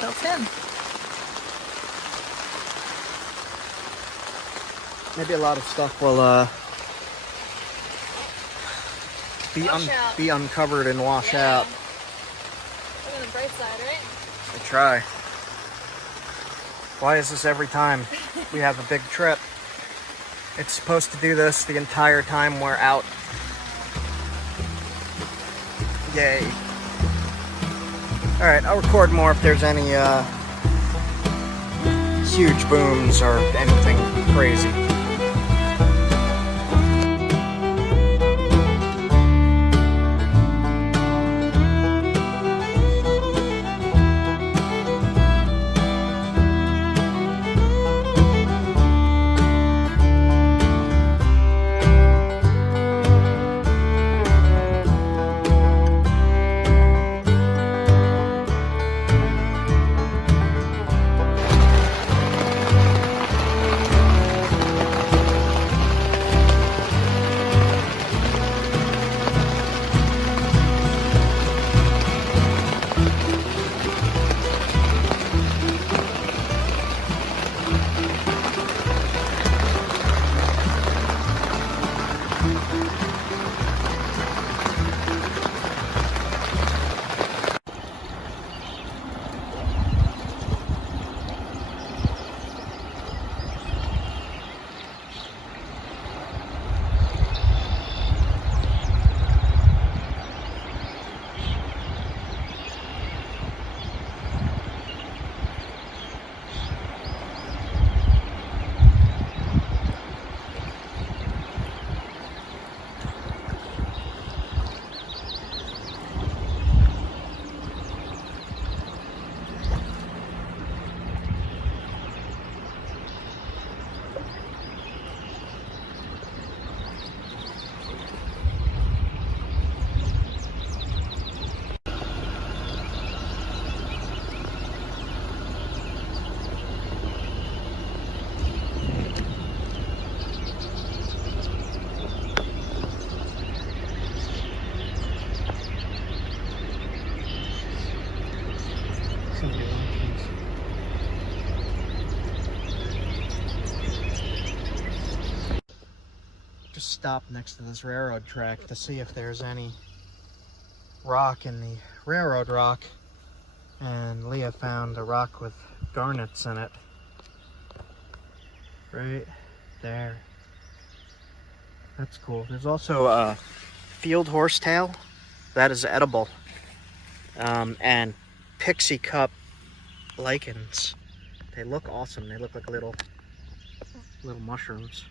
built in. Maybe a lot of stuff will be uncovered and wash out. Look on the bright side, right? I try. Why is this every time we have a big trip? It's supposed to do this the entire time we're out. Yay. Alright, I'll record more if there's any huge booms or anything crazy. stopped next to this railroad track to see if there's any rock in the railroad rock, and Leah found a rock with garnets in it. Right there. That's cool. There's also a field horsetail that is edible, and pixie cup lichens. They look awesome. They look like little mushrooms.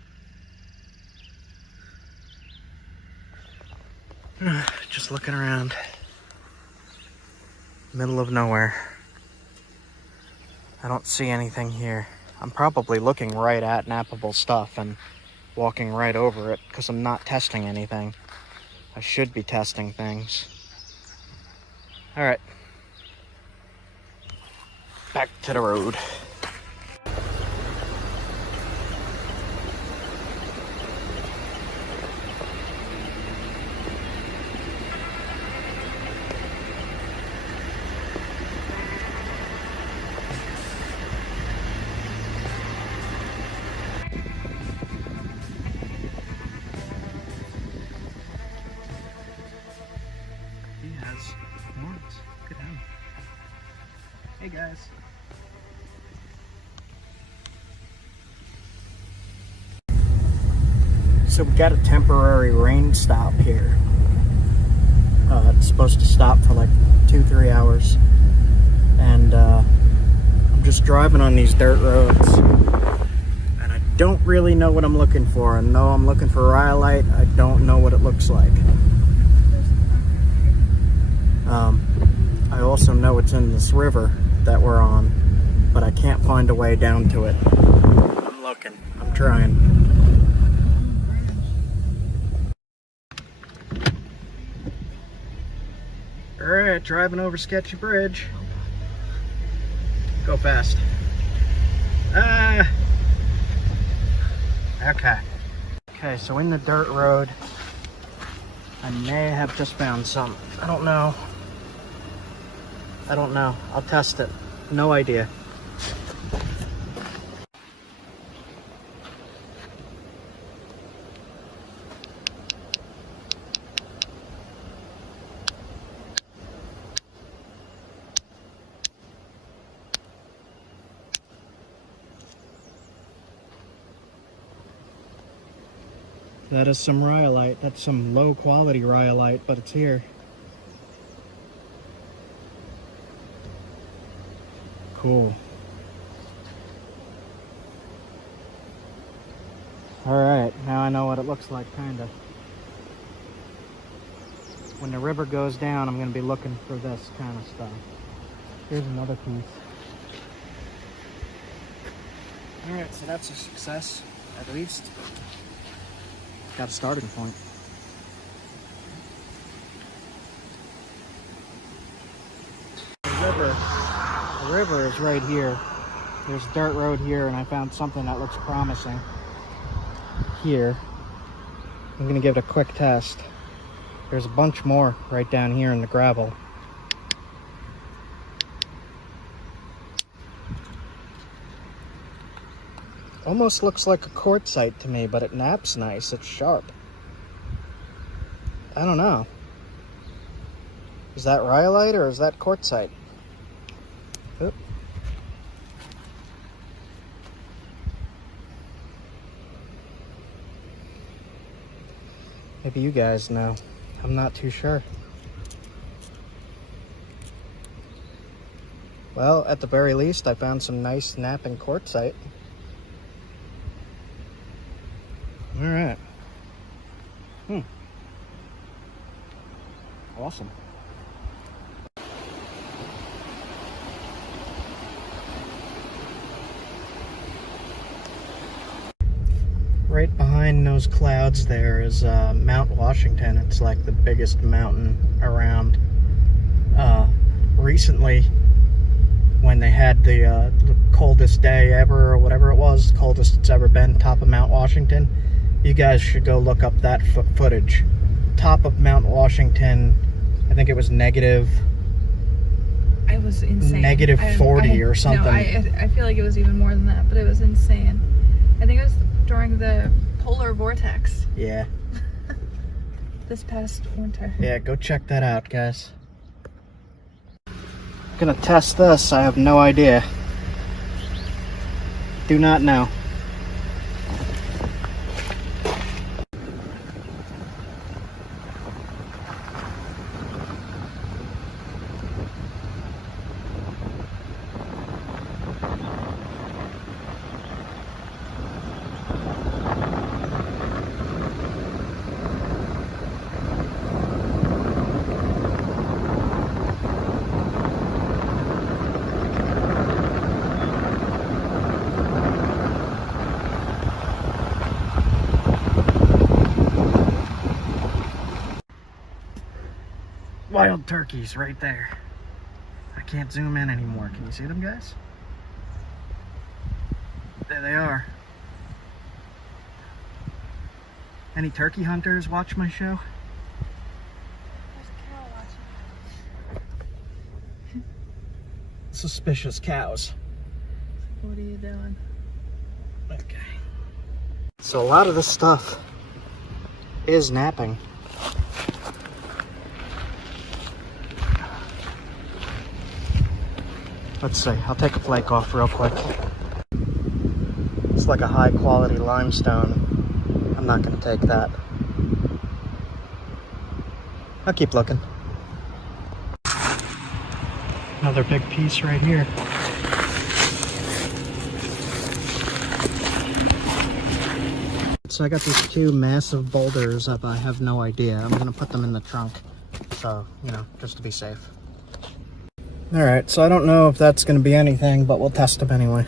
Just looking around. Middle of nowhere. I don't see anything here. I'm probably looking right at nappable stuff and walking right over it because I'm not testing anything. I should be testing things. All right. Back to the road. He has horns. Look at him. Hey guys. So we got a temporary rain stop here. It's supposed to stop for like 2-3 hours. And I'm just driving on these dirt roads. And I don't really know what I'm looking for. I know I'm looking for rhyolite. I don't know what it looks like. I also know it's in this river that we're on, but I can't find a way down to it. I'm looking. I'm trying. Alright, driving over sketchy bridge. Go fast. Okay. Okay, so in the dirt road, I may have just found some. I don't know. I'll test it. No idea. That is some rhyolite. That's some low quality rhyolite, but it's here. Cool. Alright, now I know what it looks like, kinda. When the river goes down, I'm gonna be looking for this kind of stuff. Here's another piece. Alright, so that's a success, at least. Got a starting point. The river is right here. There's a dirt road here, and I found something that looks promising here. I'm gonna give it a quick test. There's a bunch more right down here in the gravel. Almost looks like a quartzite to me, but it naps nice. It's sharp. I don't know. Is that rhyolite or is that quartzite? Oop. Maybe you guys know. I'm not too sure. Well, at the very least, I found some nice napping quartzite. All right. Awesome. Right behind those clouds there is Mount Washington. It's like the biggest mountain around. Recently, when they had the coldest day ever, or whatever it was, the coldest it's ever been, top of Mount Washington, you guys should go look up that footage. Top of Mount Washington, I think it was negative. It was insane. Negative 40 or something. No, I feel like it was even more than that, but it was insane. I think it was during the polar vortex. Yeah. this past winter. Yeah, go check that out, guys. Gonna test this. I have no idea. Do not know. Wild turkeys right there. I can't zoom in anymore. Can you see them, guys? There they are. Any turkey hunters watch my show? There's a cow watching. Suspicious cows. What are you doing? Okay. So a lot of this stuff is napping. Let's see, I'll take a flake off real quick. It's like a high quality limestone. I'm not gonna take that. I'll keep looking. Another big piece right here. So I got these two massive boulders up. I have no idea. I'm gonna put them in the trunk. So, you know, just to be safe. Alright, so I don't know if that's going to be anything, but we'll test them anyway.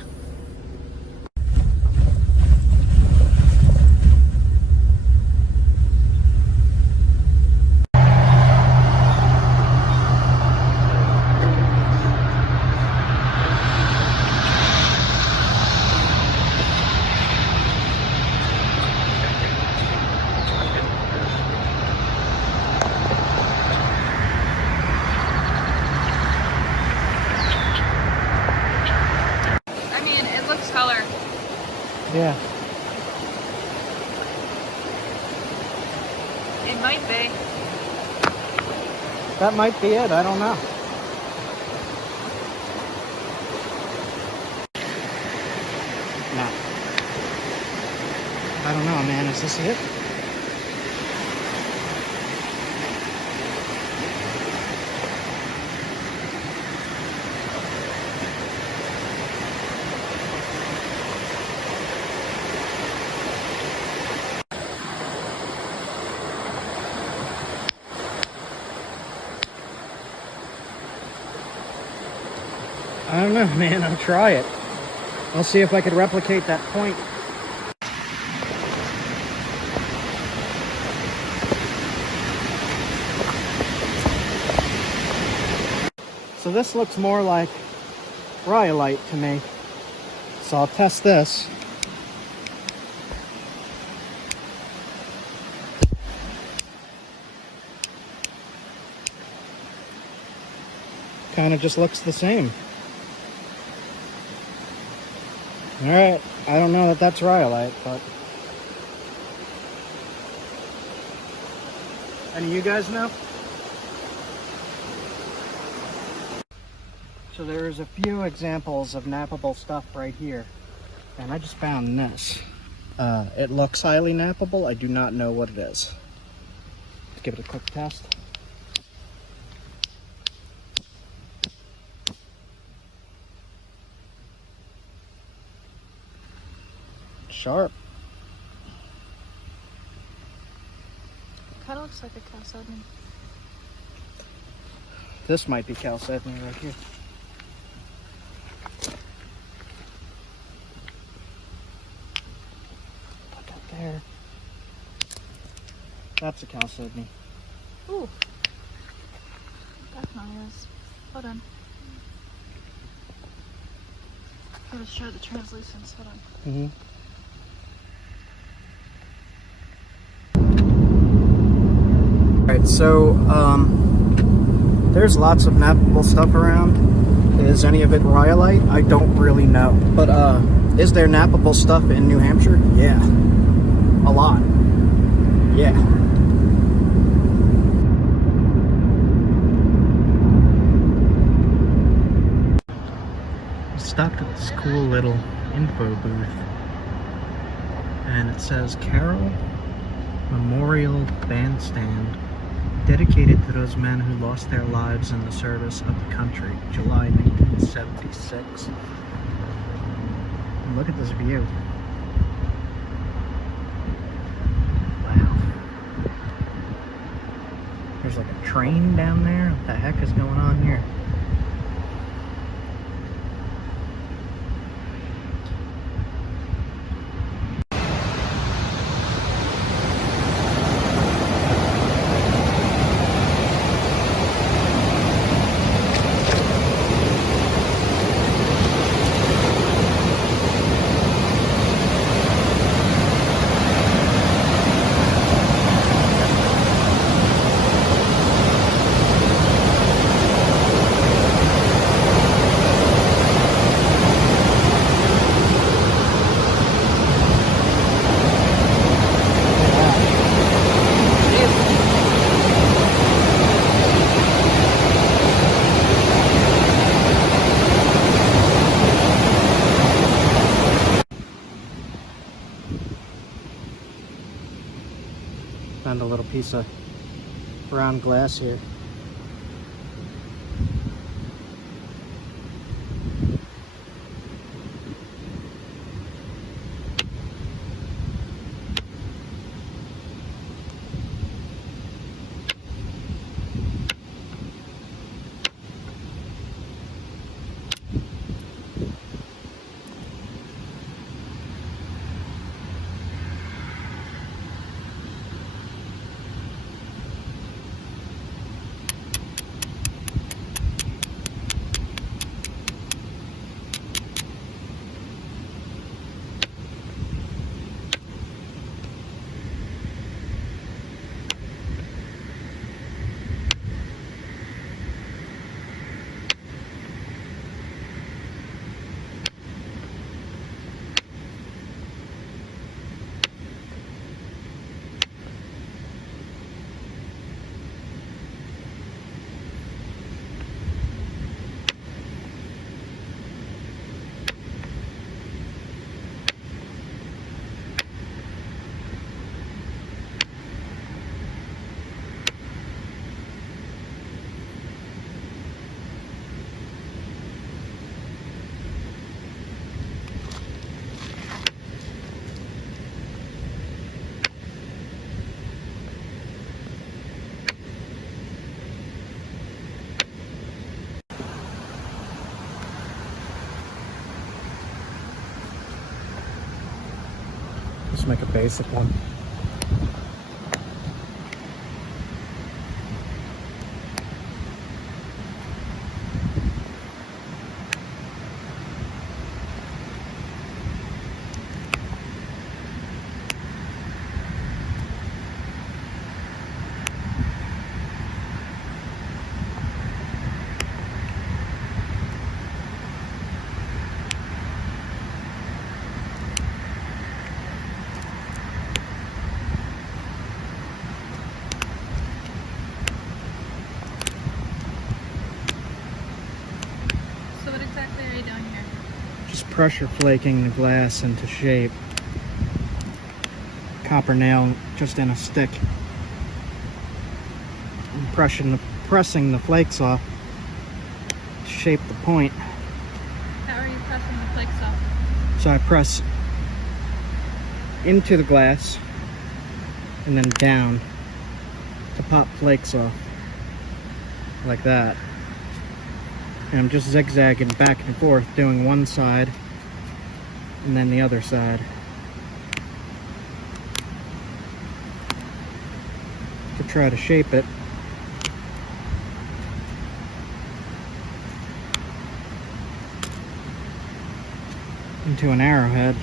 Color. Yeah. It might be. That might be it. I don't know. No. I don't know, man. Is this it? I don't know, man. I'll try it. I'll see if I could replicate that point. So this looks more like rhyolite to me. So I'll test this. Kind of just looks the same. Alright, I don't know that that's rhyolite, but... Any of you guys know? So there's a few examples of nappable stuff right here. And I just found this. It looks highly nappable. I do not know what it is. Let's give it a quick test. Sharp. Kind of looks like a chalcedony. This might be chalcedony right here. Look up there. That's a chalcedony. Ooh. Definitely is. Hold on. I'm gonna show the translucence. Hold on. Mm-hmm. Alright, so there's lots of nappable stuff around. Is any of it rhyolite? I don't really know. But is there nappable stuff in New Hampshire? Yeah. A lot. Yeah. stopped at this cool little info booth, and it says Carroll Memorial Bandstand, dedicated to those men who lost their lives in the service of the country, July 1976. And look at this view. Wow. There's like a train down there. What the heck is going on here? Found a little piece of brown glass here. Let's make a basic one. Pressure flaking the glass into shape. Copper nail just in a stick. And pressing the flakes off to shape the point. How are you pressing the flakes off? So I press into the glass and then down to pop flakes off. Like that. And I'm just zigzagging back and forth, doing one side and then the other side to try to shape it into an arrowhead.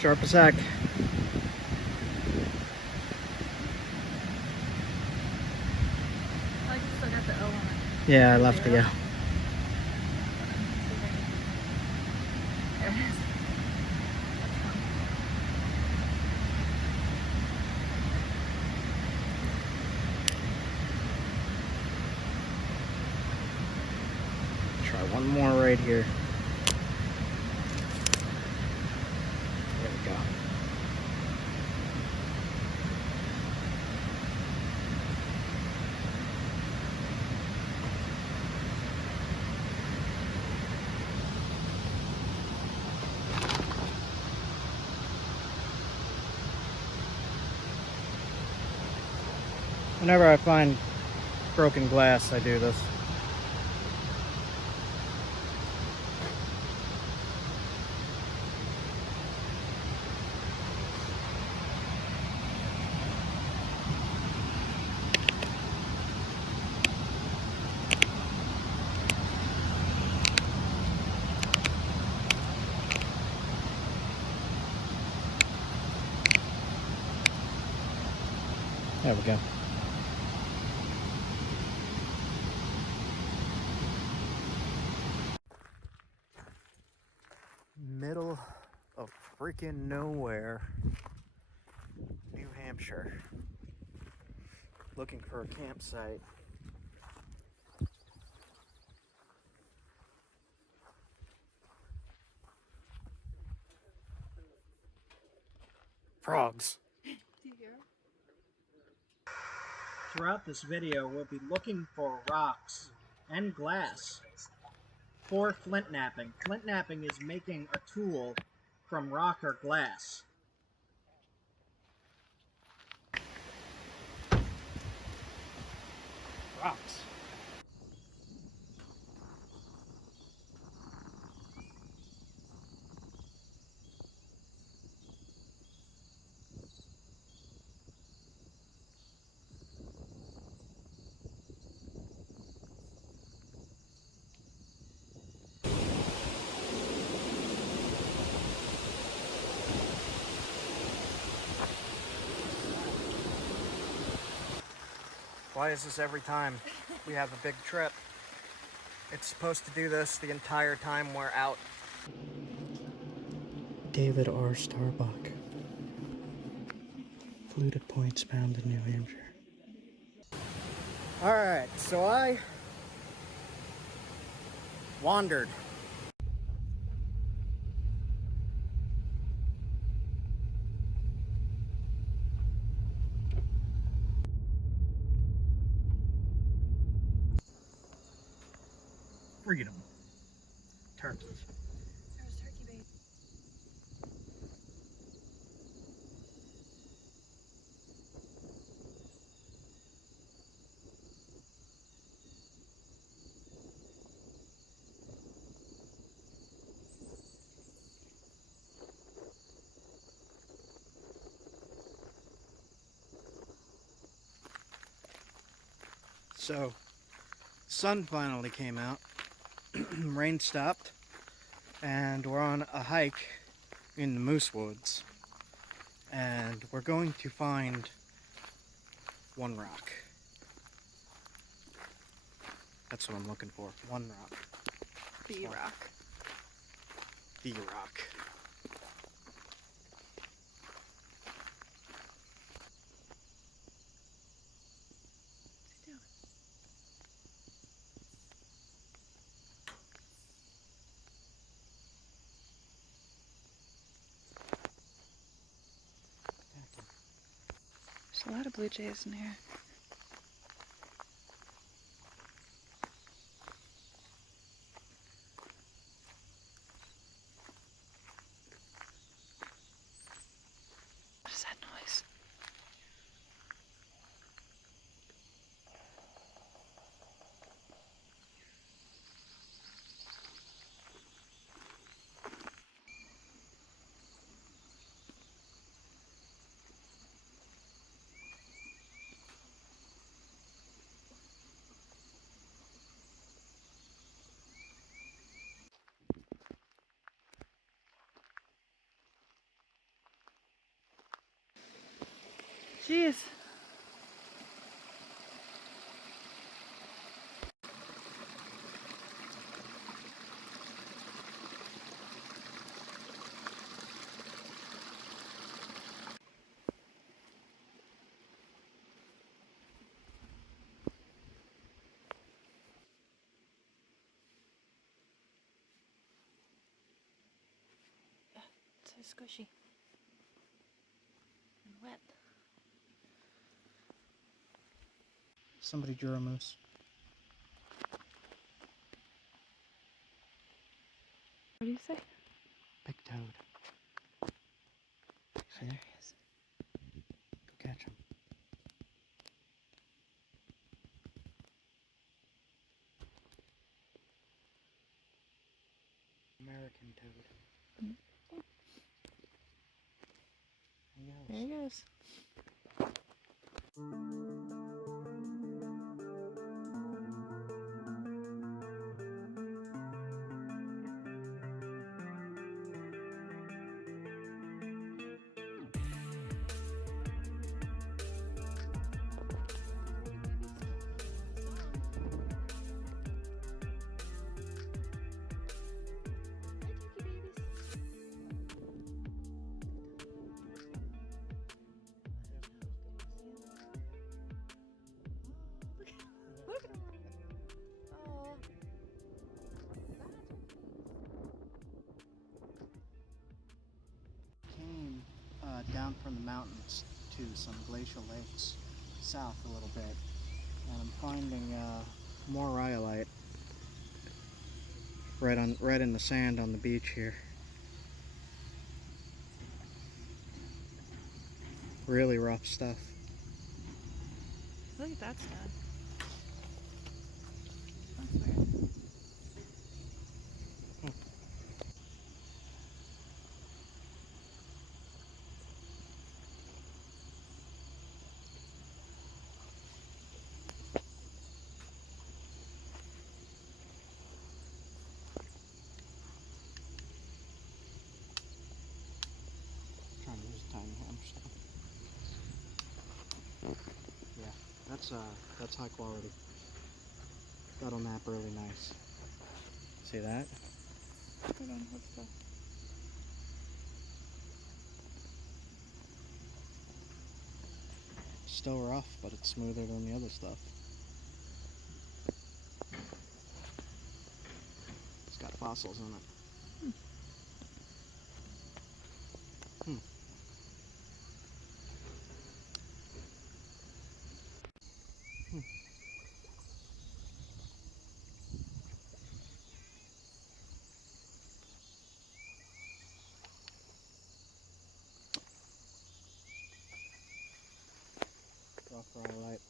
Sharp as heck. I like you still got the O on it. Yeah, I left the There L. it is. Try one more right here. There we go. Whenever I find broken glass, I do this. There we go. Middle of freaking nowhere, New Hampshire. Looking for a campsite. Frogs. Throughout this video, we'll be looking for rocks and glass for flint knapping. Flint knapping is making a tool from rock or glass. Rocks. Why is this every time we have a big trip? It's supposed to do this the entire time we're out. David R. Starbuck. Fluted points found in New Hampshire. Alright, so I wandered. Freedom. Turkeys. There's turkey bait. So, sun finally came out, rain stopped, and we're on a hike in the Moose Woods. And we're going to find one rock. That's what I'm looking for, one rock. The rock. The rock. There's a lot of blue jays in here. What is that noise? Jeez. So squishy and wet. Somebody drew a moose. What do you say? Big toad. See? There he is. Go catch him. American toad. There he goes. Look at him. Oh. Came down from the mountains to some glacial lakes south a little bit, and I'm finding more rhyolite right in the sand on the beach here. Really rough stuff. Look at that stud. That's weird. Trying to use a tiny hamster. Yeah, that's high quality. That'll nap really nice. See that? Hold on, what's that? Still rough, but it's smoother than the other stuff. It's got fossils in it. Rough rhyolite.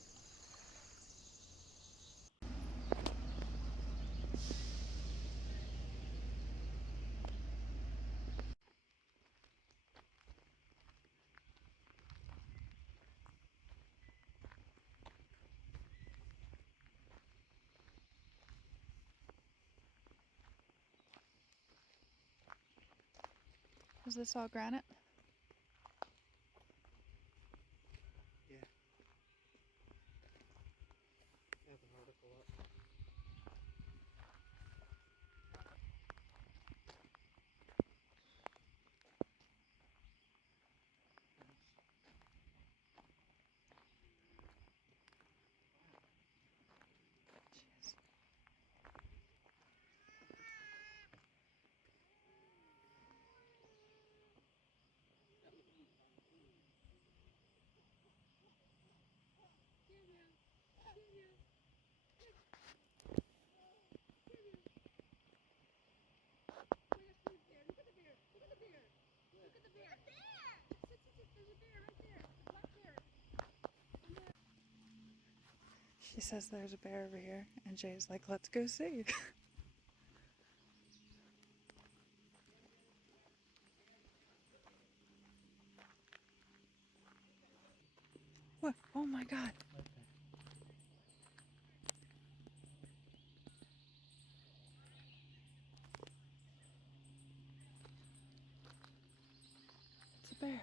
Is this all granite? Yeah. I have an article up. Jeez. She says there's a bear over here, and Jay's like, let's go see. What? Oh my god. It's a bear.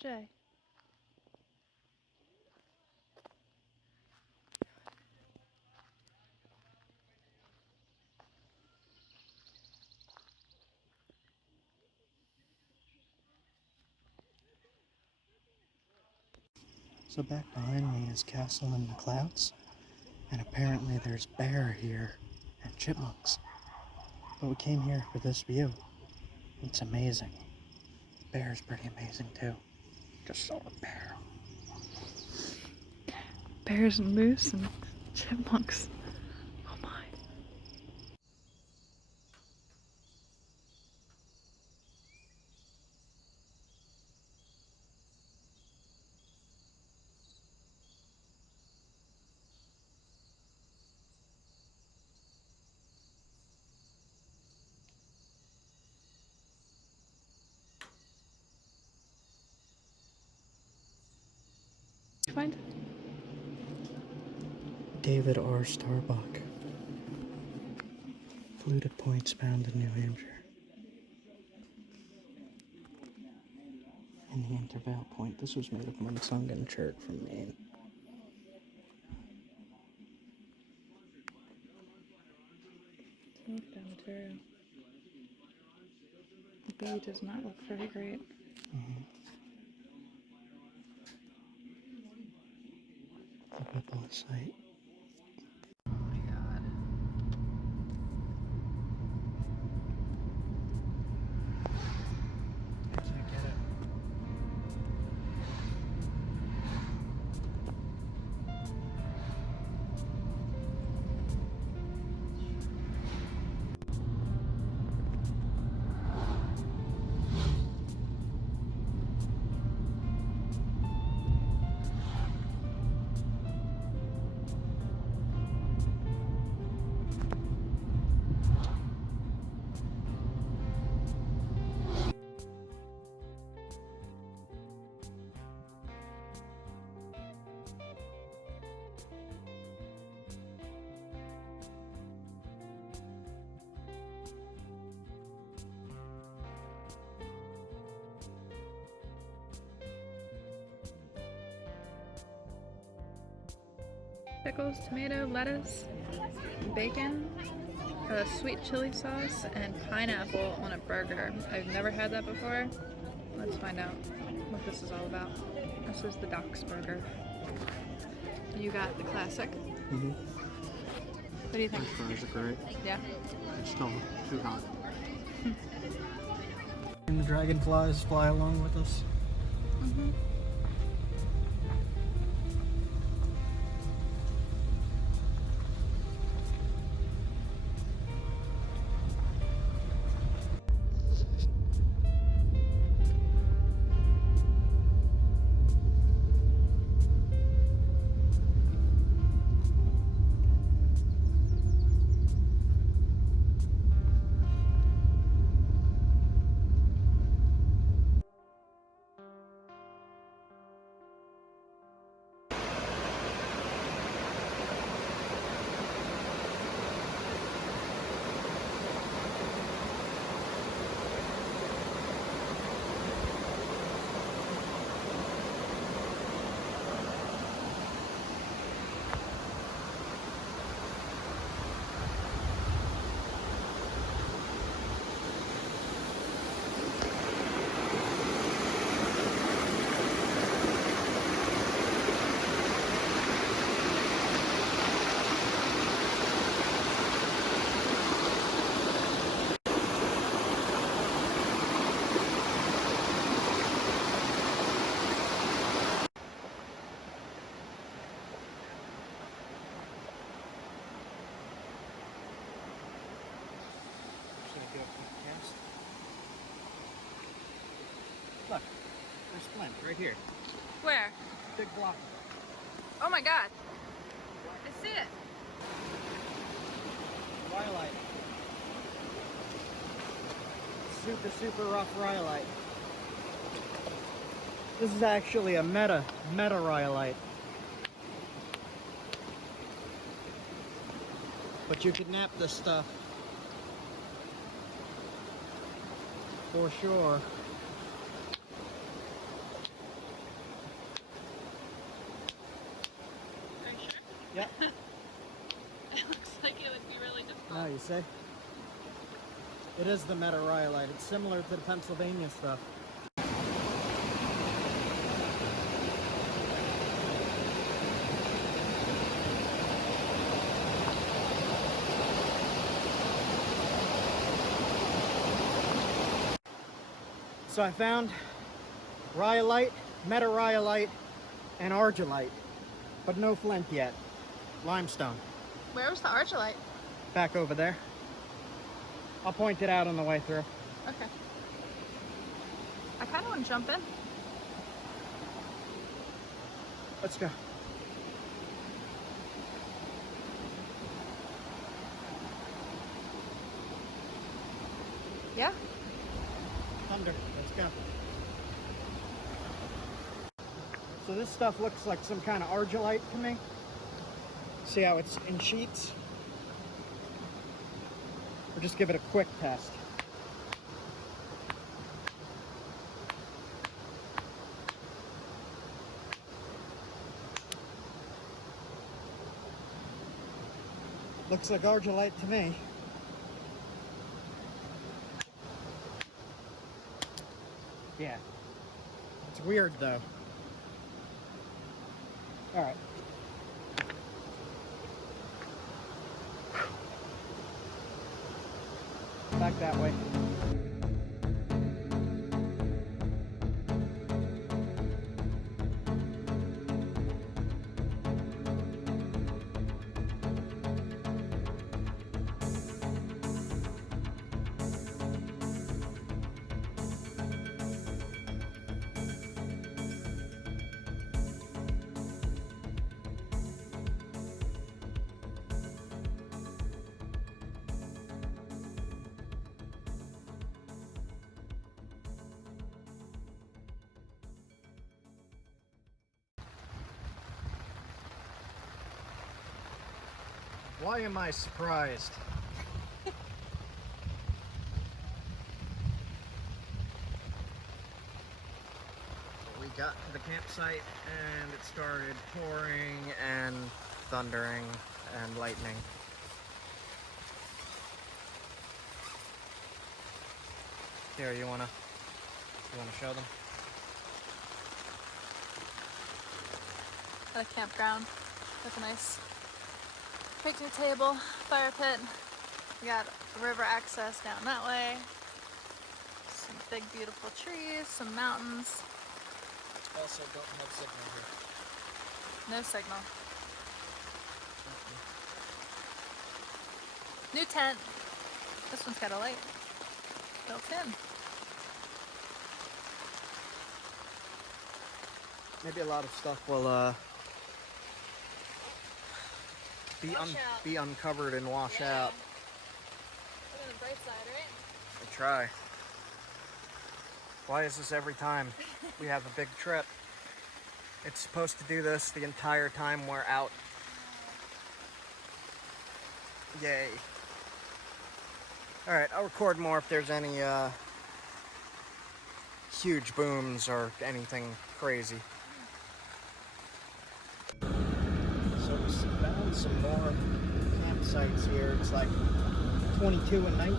Jay. So back behind me is Castle in the Clouds, and apparently there's bear here and chipmunks. But we came here for this view. It's amazing. Bear's pretty amazing too. Just saw a bear. Bears and moose and chipmunks. Oh my. Find David R. Starbuck. Fluted points found in New Hampshire. And the Intervale point. This was made of Munsungan chert from Maine. look at that material. The bee does not look very great. Look up on the site. Oh my god. I can't get it. Pickles, tomato, lettuce, bacon, sweet chili sauce, and pineapple on a burger. I've never had that before. Let's find out what this is all about. This is the Doc's burger. You got the classic. Mm-hmm. What do you think? French fries are great. Yeah? It's still too hot. And the dragonflies fly along with us. Mm-hmm. Look, there's flint right here. Where? Big block. Oh my god. I see it. Rhyolite. Super, super rough rhyolite. This is actually a meta rhyolite. But you can nap this stuff. For sure. Yep. It looks like it would be really difficult. No, you see? It is the rhyolite. It's similar to the Pennsylvania stuff. So I found rhyolite, rhyolite, and argillite, but no flint yet. Limestone. Where was the argillite? Back over there. I'll point it out on the way through. Okay. I kind of want to jump in. Let's go. Yeah. Thunder. Let's go. So this stuff looks like some kind of argillite to me. See how it's in sheets? Or just give it a quick test. Looks like argillite to me. Yeah. It's weird though. All right. Back that way. Why am I surprised? We got to the campsite and it started pouring and thundering and lightning. Here, you wanna show them? At a campground with a nice picnic table, fire pit. We got river access down that way. Some big beautiful trees, some mountains. Also don't have signal here. No signal. New tent. This one's got a light built in. Maybe a lot of stuff will be uncovered and wash out. Look on the bright side, right? I try. Why is this every time we have a big trip? It's supposed to do this the entire time we're out. Yay. Alright, I'll record more if there's any huge booms or anything crazy. So we found some more campsites here. It's like 22 a night.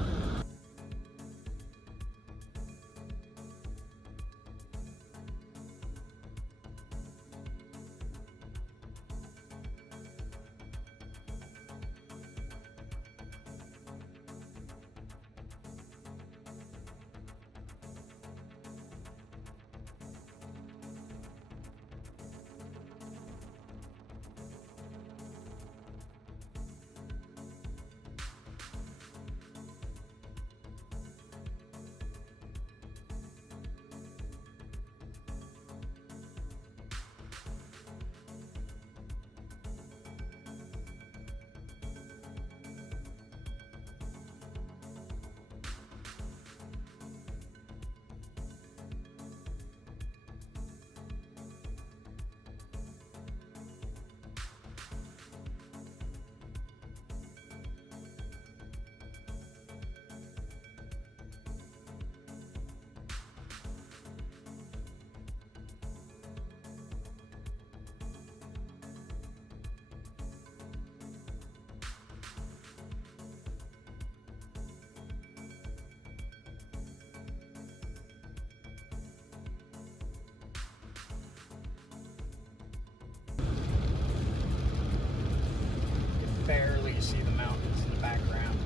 you see the mountains in the background.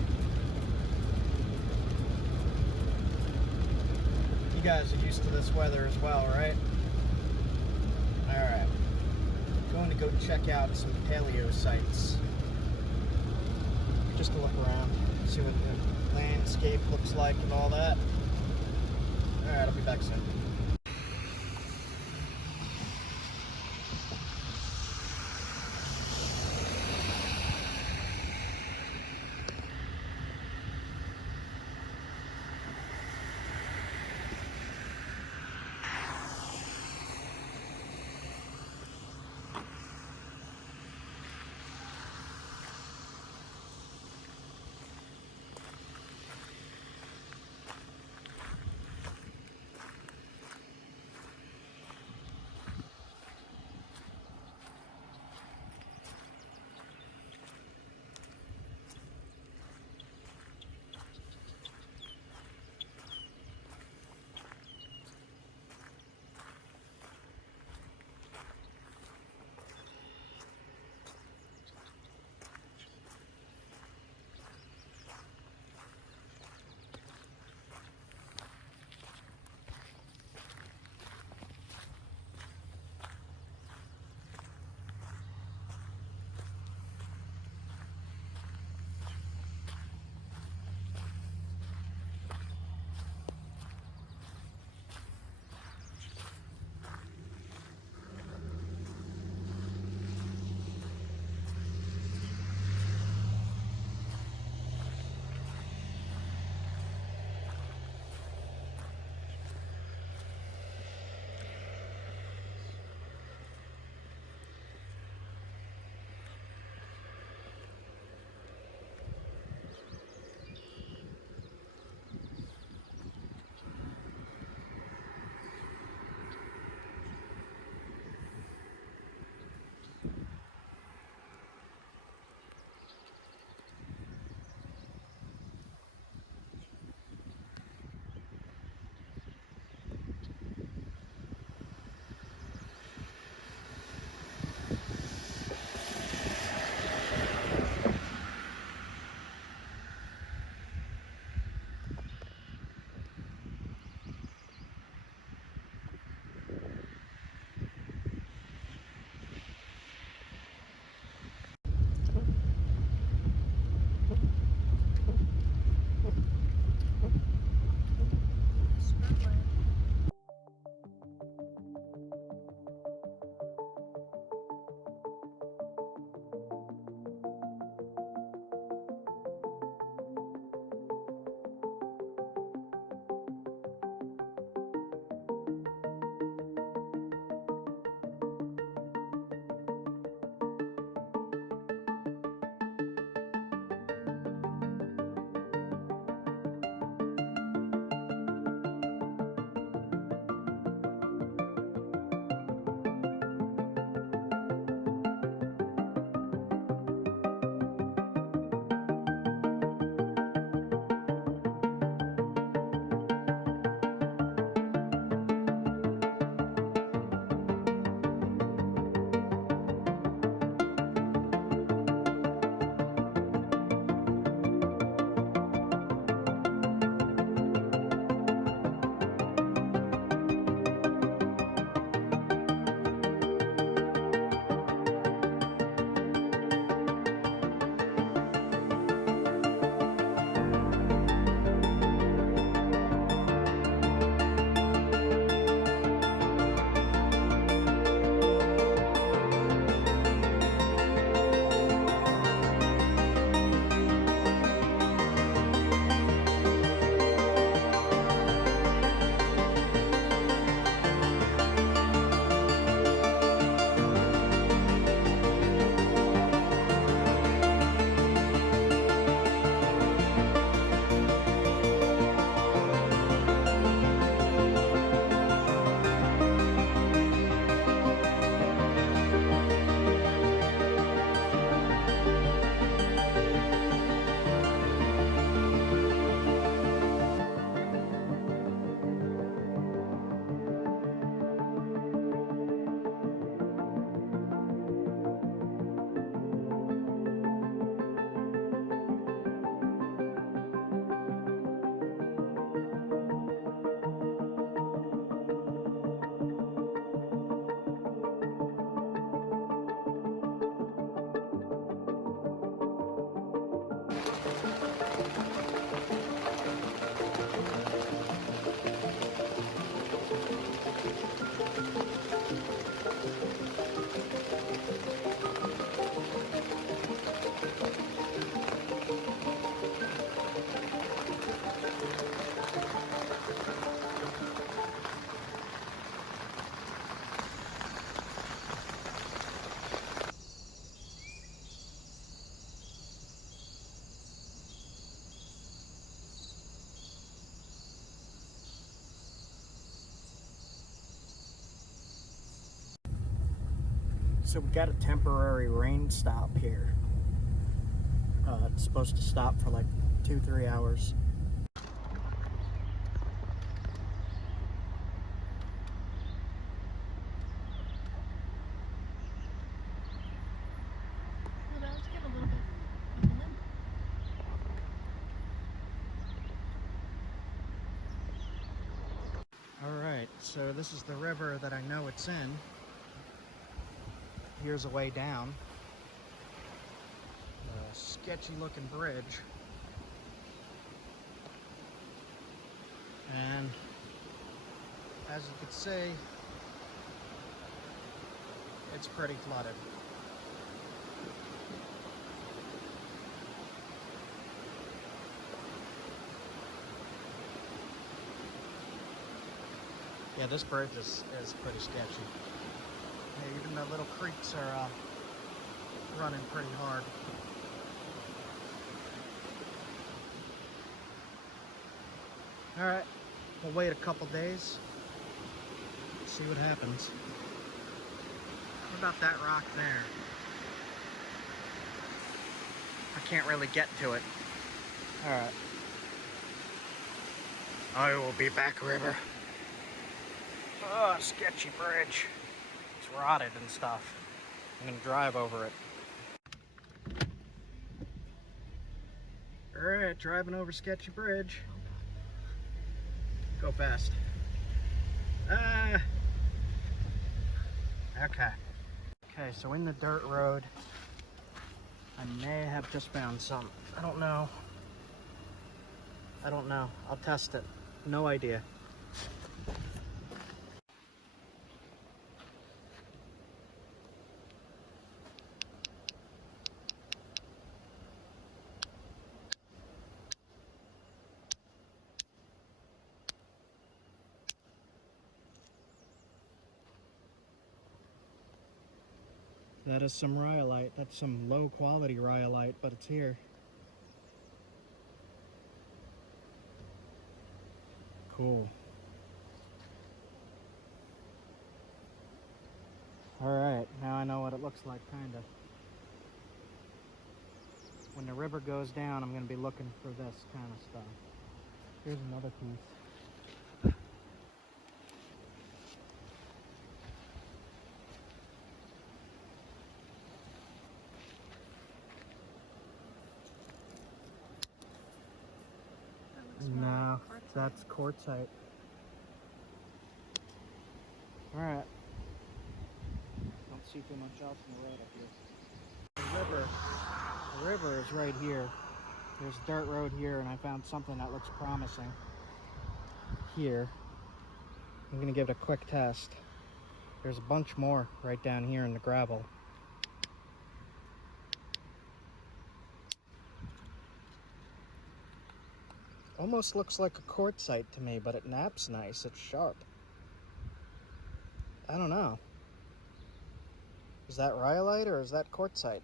You guys are used to this weather as well, right? Alright. Going to go check out some paleo sites. Just to look around, see what the landscape looks like and all that. Alright, I'll be back soon. So we got a temporary rain stop here. It's supposed to stop for like 2-3 hours. Well, that was getting a little bit of a limp. Alright, so this is the river that I know it's in. Here's a way down. A sketchy looking bridge. And as you can see, it's pretty flooded. Yeah, this bridge is pretty sketchy. Yeah, even the little creeks are running pretty hard. All right, we'll wait a couple days, see what happens. What about that rock there? I can't really get to it. All right. I will be back, river. Oh, sketchy bridge. It's rotted and stuff. I'm gonna drive over it. All right, driving over sketchy bridge. Go fast. Okay. Okay, so in the dirt road, I may have just found some. I don't know. I'll test it. No idea. That is some rhyolite. That's some low quality rhyolite, but it's here. Cool. Alright, now I know what it looks like, kinda. When the river goes down, I'm gonna be looking for this kind of stuff. Here's another piece. No, that's quartzite. Alright. Don't see too much else in the road up here. The river is right here. There's a dirt road here, and I found something that looks promising here. I'm gonna give it a quick test. There's a bunch more right down here in the gravel. Almost looks like a quartzite to me, but it naps nice. It's sharp. I don't know. Is that rhyolite or is that quartzite?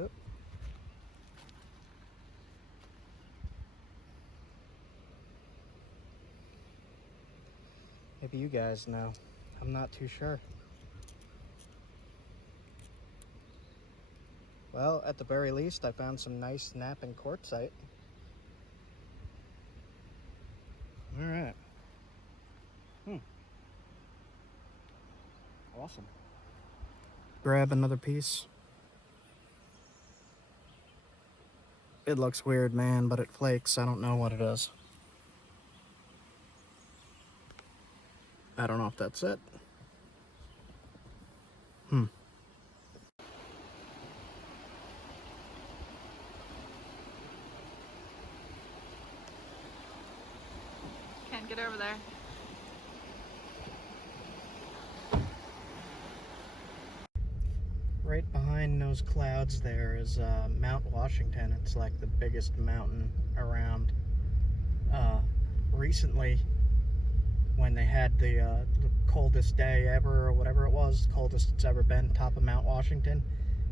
Oop. Maybe you guys know. I'm not too sure. Well, at the very least, I found some nice napping quartzite. All right. Awesome. Grab another piece. It looks weird, man, but it flakes. I don't know what it is. I don't know if that's it. Can't get over there. Right behind those clouds there is Mount Washington. It's like the biggest mountain around. Recently, when they had the coldest day ever, or whatever it was, coldest it's ever been, top of Mount Washington,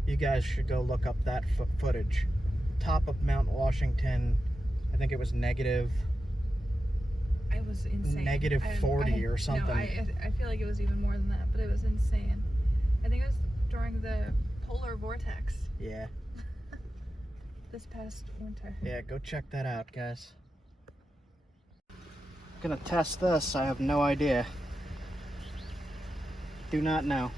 you guys should go look up that footage. Top of Mount Washington, I think it was negative. It was insane. Negative 40 or something. No, I feel like it was even more than that, but it was insane. I think it was during the polar vortex Yeah. this past winter. Yeah, go check that out, guys. Gonna test this. I have no idea. Do not know.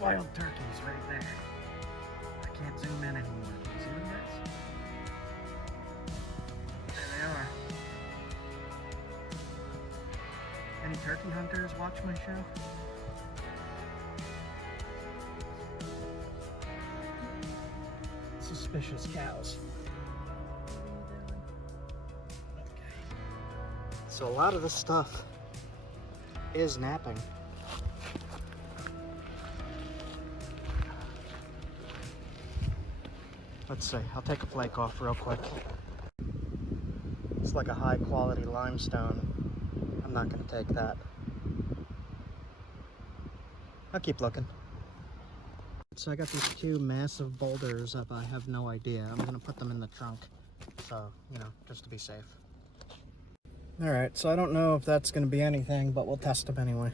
Wild turkeys right there. I can't zoom in anymore. Can you see them, guys? There they are. Any turkey hunters watch my show? Suspicious cows. Okay. So a lot of this stuff is napping. Let's see, I'll take a flake off real quick. It's like a high quality limestone. I'm not gonna take that. I'll keep looking. So I got these two massive boulders up. I have no idea. I'm gonna put them in the trunk. So, you know, just to be safe. All right, so I don't know if that's gonna be anything, but we'll test them anyway.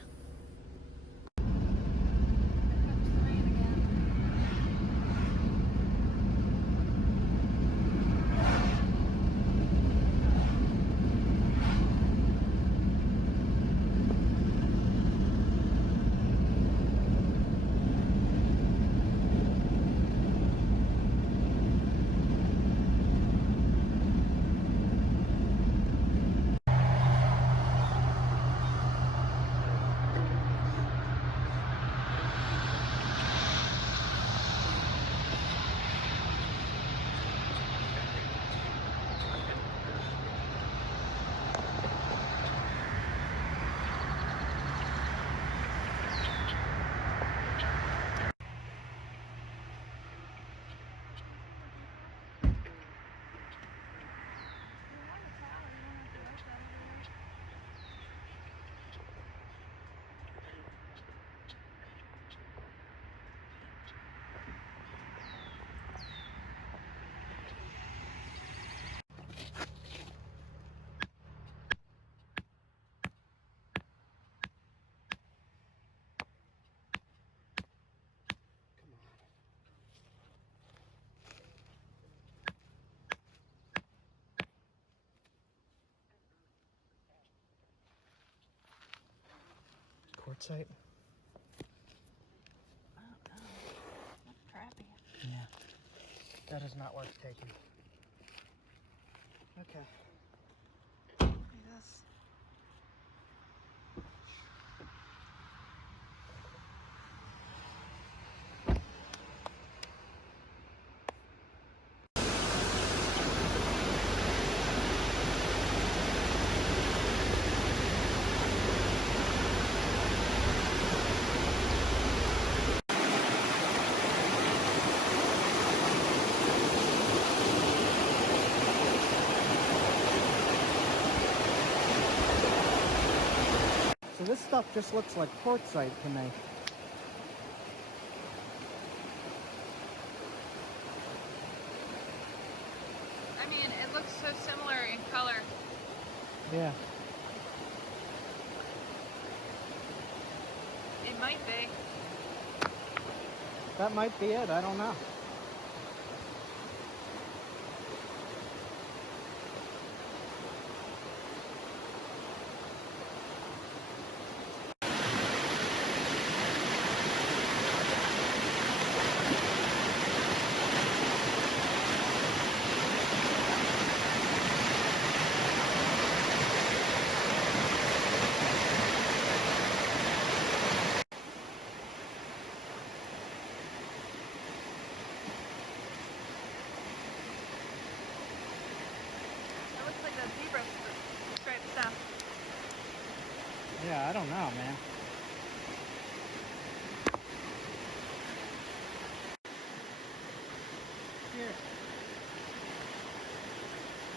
Quartzite? I don't know. That's crappy. Yeah. That is not worth taking. Okay. Look at this. So this stuff just looks like quartzite to me. I mean, it looks so similar in color. Yeah. It might be. That might be it. I don't know.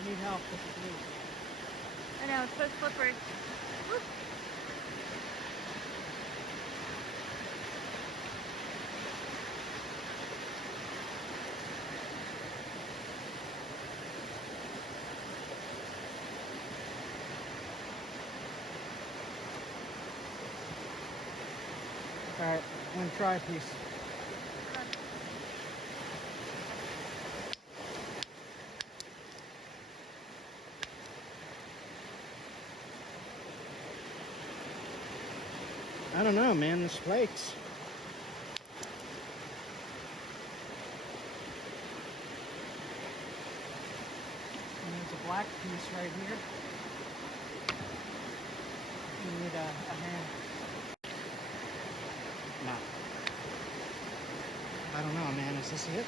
need help because it's loose. I know, it's so slippery. Whoop. Alright, I'm gonna try a piece. I don't know, man, this flakes. And there's a black piece right here. You need a hand. No. I don't know, man. Is this it?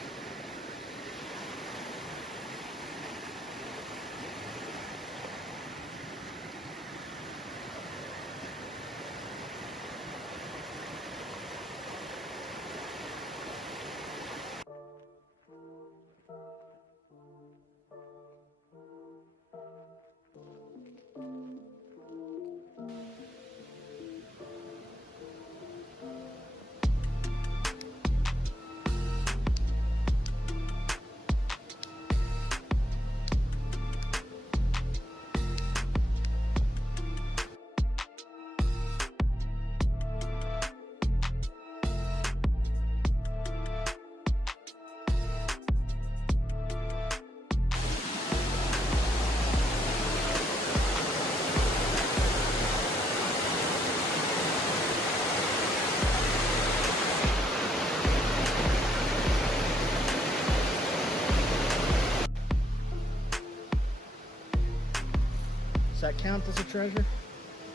Does that count as a treasure?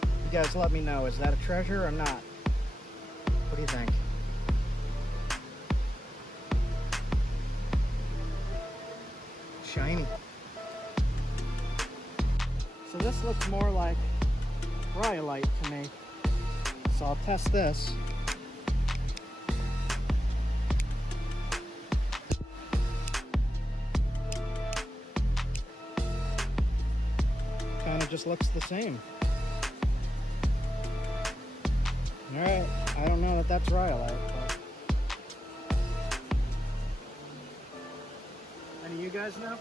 You guys let me know. Is that a treasure or not? What do you think? Shiny. So this looks more like rhyolite to me. So I'll test this. Kind of just looks the same. Alright, I don't know that that's rhyolite, but... Any of you guys know?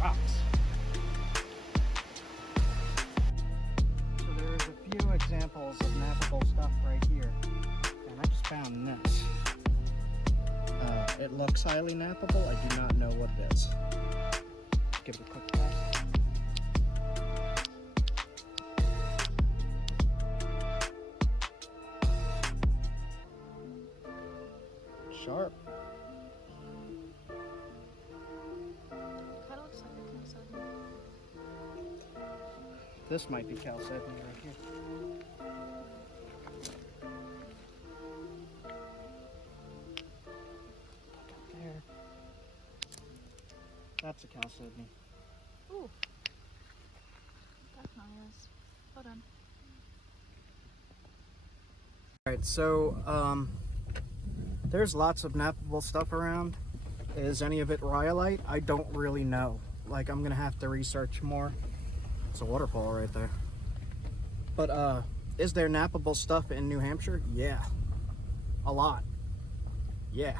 Rocks. So there is a few examples of knappable stuff right here. And I just found this. It looks highly knappable. I do not know what it is. Give it a quick test. Sharp. Kind of looks like a calcedony. This might be calcedony right here. There. That's a chalcedony. Ooh. Definitely is. Hold on. Alright, so there's lots of knappable stuff around. Is any of it rhyolite? I don't really know. Like, I'm gonna have to research more. It's a waterfall right there. But is there knappable stuff in New Hampshire? Yeah. A lot. Yeah.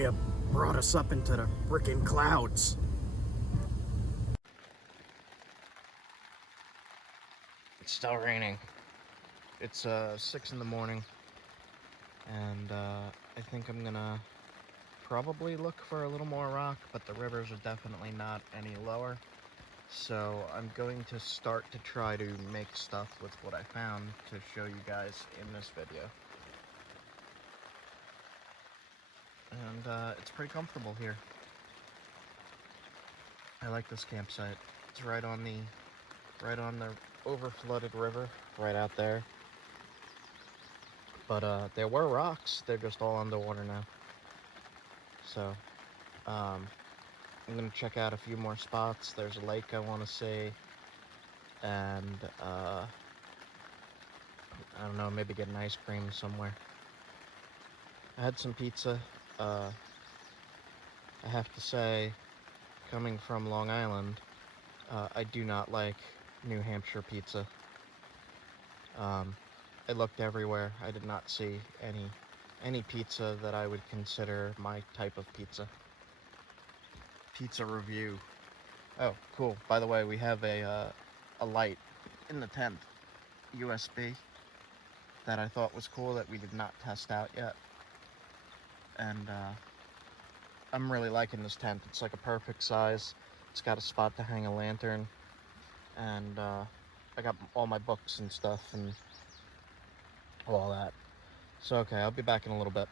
Maria brought us up into the frickin' clouds. It's still raining. It's 6 in the morning, and I think I'm gonna probably look for a little more rock, but the rivers are definitely not any lower. So I'm going to start to try to make stuff with what I found to show you guys in this video. And it's pretty comfortable here. I like this campsite. It's right on the over-flooded river, right out there. But there were rocks. They're just all underwater now. So I'm gonna check out a few more spots. There's a lake I want to see, and I don't know, maybe get an ice cream somewhere. I had some pizza. I have to say, coming from Long Island, I do not like New Hampshire pizza. I looked everywhere. I did not see any pizza that I would consider my type of pizza. Pizza review. Oh, cool. By the way, we have a light in the tent, USB, that I thought was cool that we did not test out yet. And I'm really liking this tent. It's like a perfect size. It's got a spot to hang a lantern, and I got all my books and stuff and all that. So okay, I'll be back in a little bit.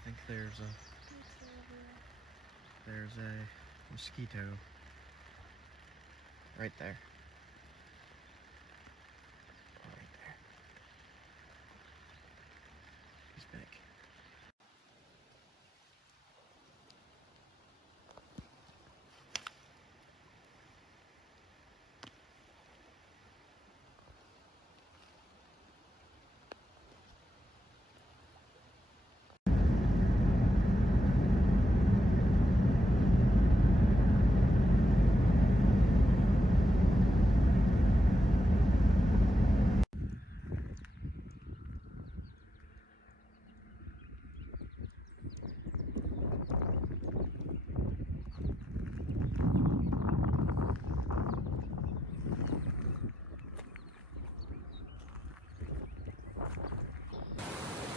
I think there's a mosquito right there. Right there. He's big.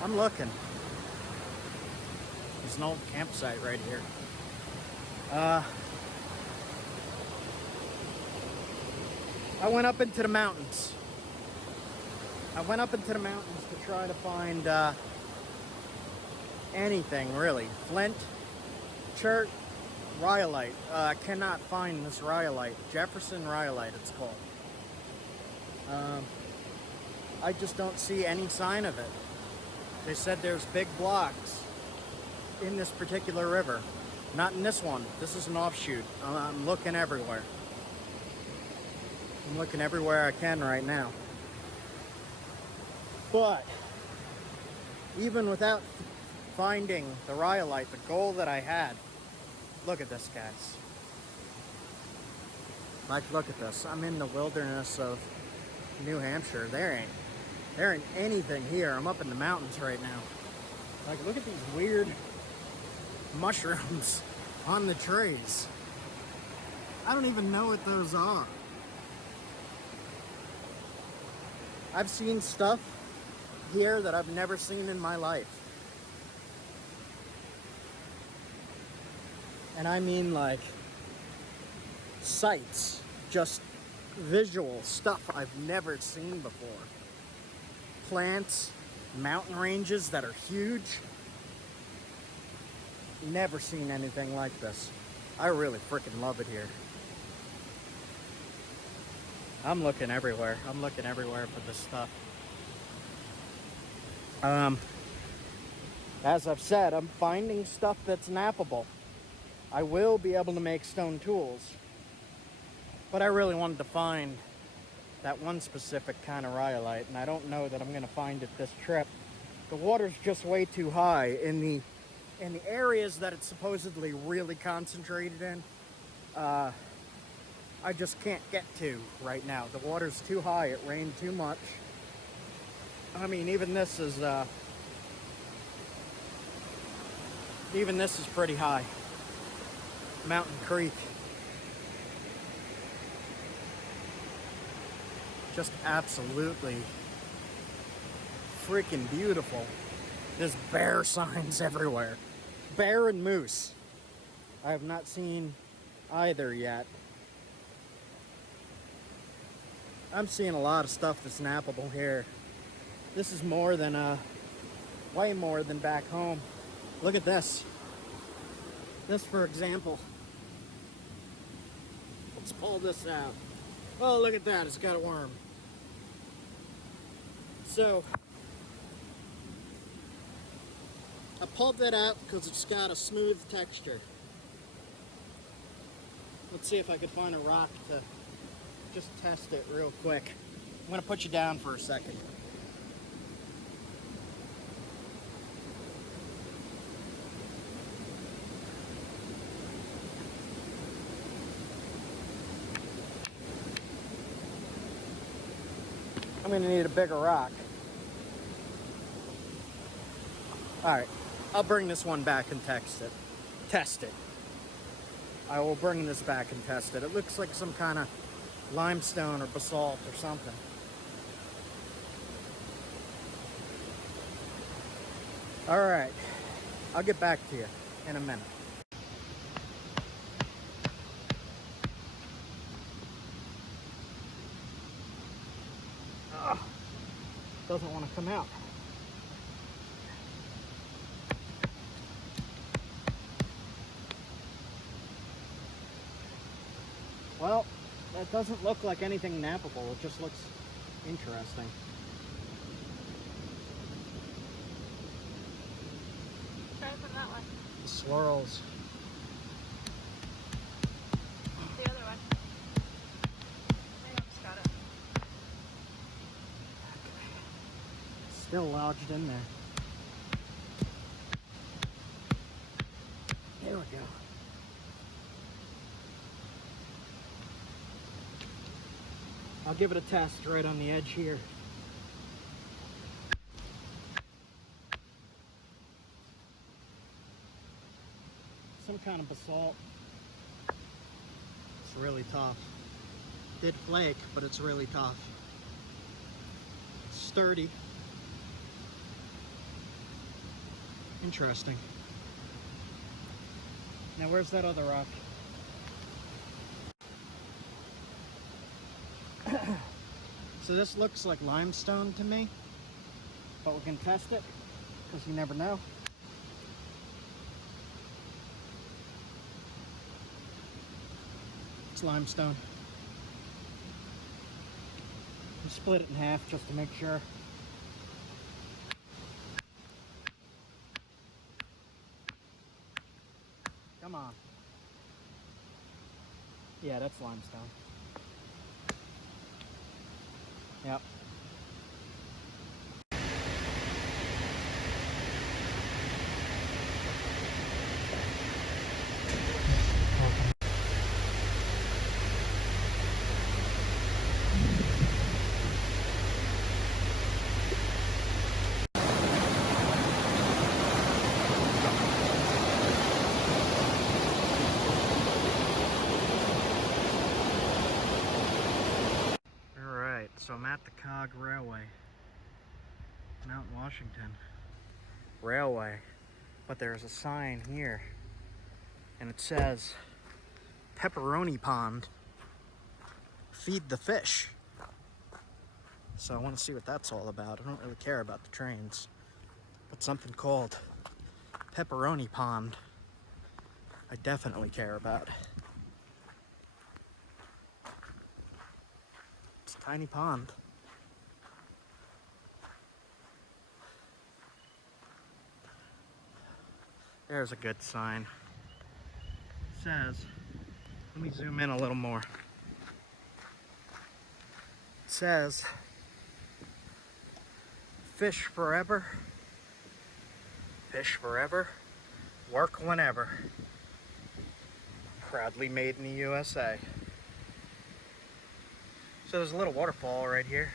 I'm looking. There's an old campsite right here. I went up into the mountains. To try to find anything really. Flint, chert, rhyolite. I cannot find this rhyolite. Jefferson Rhyolite, it's called. I just don't see any sign of it. They said there's big blocks in this particular river. Not in this one. This is an offshoot. I'm looking everywhere. I'm looking everywhere I can right now. But even without finding the rhyolite, the goal that I had, look at this, guys. Like, look at this. I'm in the wilderness of New Hampshire. There ain't anything here. I'm up in the mountains right now. Like, look at these weird mushrooms on the trees. I don't even know what those are. I've seen stuff here that I've never seen in my life. And I mean like sights, just visual stuff I've never seen before. Plants, mountain ranges that are huge. Never seen anything like this. I really freaking love it here. I'm looking everywhere. I'm looking everywhere for this stuff. As I've said, I'm finding stuff that's knappable. I will be able to make stone tools. But I really wanted to find that one specific kind of rhyolite, and I don't know that I'm going to find it this trip. The water's just way too high in the areas that it's supposedly really concentrated in. I just can't get to right now. The water's too high. It rained too much. I mean, even this is pretty high. Mountain Creek. Just absolutely freaking beautiful. There's bear signs everywhere. Bear and moose. I have not seen either yet. I'm seeing a lot of stuff that's nappable here. This is more than, way more than back home. Look at this. This, for example. Let's pull this out. Oh, look at that, it's got a worm. So, I pulled that out because it's got a smooth texture. Let's see if I could find a rock to just test it real quick. I'm gonna put you down for a second. I'm gonna need a bigger rock. All right, I'll bring this one back and test it. I will bring this back and test it. It looks like some kind of limestone or basalt or something. All right, I'll get back to you in a minute. Ugh, doesn't want to come out. Well, that doesn't look like anything nappable. It just looks interesting. Try it from that way. The swirls. The other way. I just got it. Still lodged in there. There we go. I'll give it a test right on the edge here. Some kind of basalt. It's really tough. Did flake, but it's really tough. It's sturdy. Interesting. Now where's that other rock? So this looks like limestone to me, but we can test it because you never know. It's limestone. We split it in half just to make sure. Come on. Yeah, that's limestone. Yep. So I'm at the Cog Railway, Mount Washington Railway, but there's a sign here and it says Pepperoni Pond, feed the fish. So I want to see what that's all about. I don't really care about the trains, but something called Pepperoni Pond I definitely care about. It's a tiny pond. There's a good sign. It says, let me zoom in a little more. It says, fish forever, work whenever. Proudly made in the USA. So there's a little waterfall right here.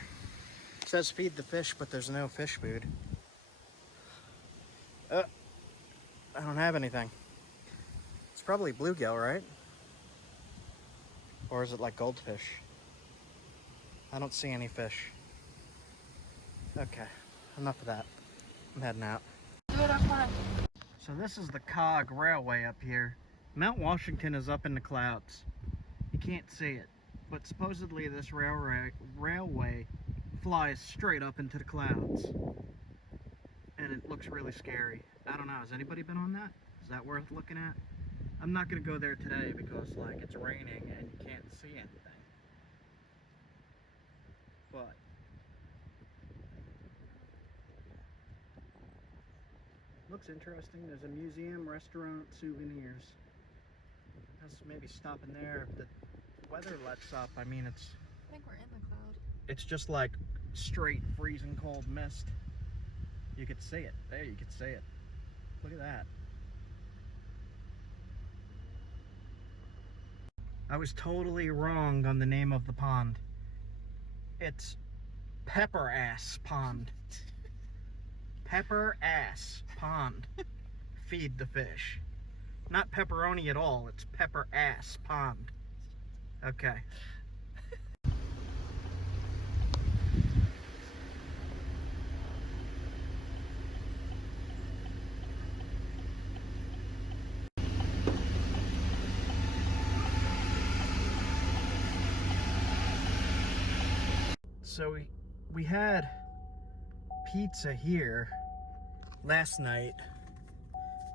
says feed the fish, but there's no fish food. I don't have anything. It's probably bluegill, right? Or is it like goldfish? I don't see any fish. Okay, enough of that. I'm heading out. Do it up front. So this is the Cog Railway up here. Mount Washington is up in the clouds. You can't see it, but supposedly this railway flies straight up into the clouds. And it looks really scary. I don't know, has anybody been on that? Is that worth looking at? I'm not gonna go there today because like it's raining and you can't see anything. But looks interesting. There's a museum, restaurant, souvenirs. Let's maybe stop in there if the weather lets up. I mean, I think we're in the cloud. it's just like straight freezing cold mist. You could see it. There, you could see it. Look at that. I was totally wrong on the name of the pond. It's Pepper Ass Pond. Pepper Ass Pond. Feed the fish. Not pepperoni at all. It's Pepper Ass Pond. Okay. So we had pizza here last night.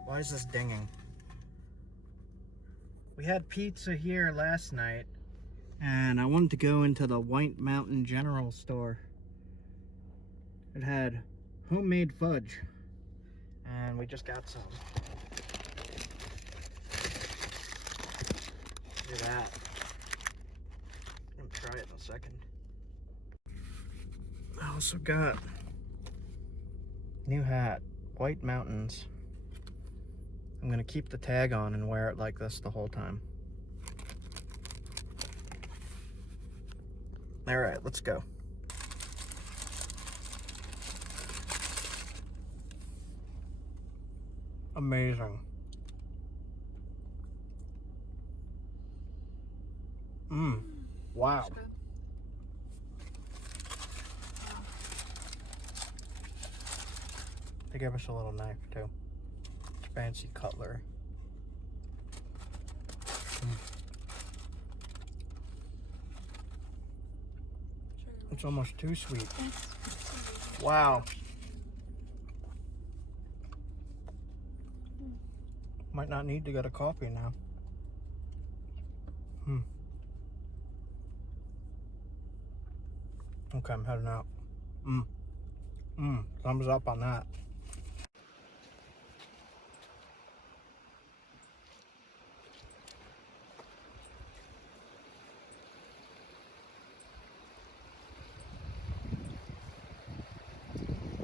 Why is this dinging? We had pizza here last night, and I wanted to go into the White Mountain General Store. It had homemade fudge, and we just got some. Look at that. I'm gonna try it in a second. I also got new hat, White Mountains. I'm gonna keep the tag on and wear it like this the whole time. All right, let's go. Amazing. Wow. They gave us a little knife too. Fancy cutlery. It's almost too sweet. Wow. Might not need to get a coffee now. Okay, I'm heading out. Thumbs up on that.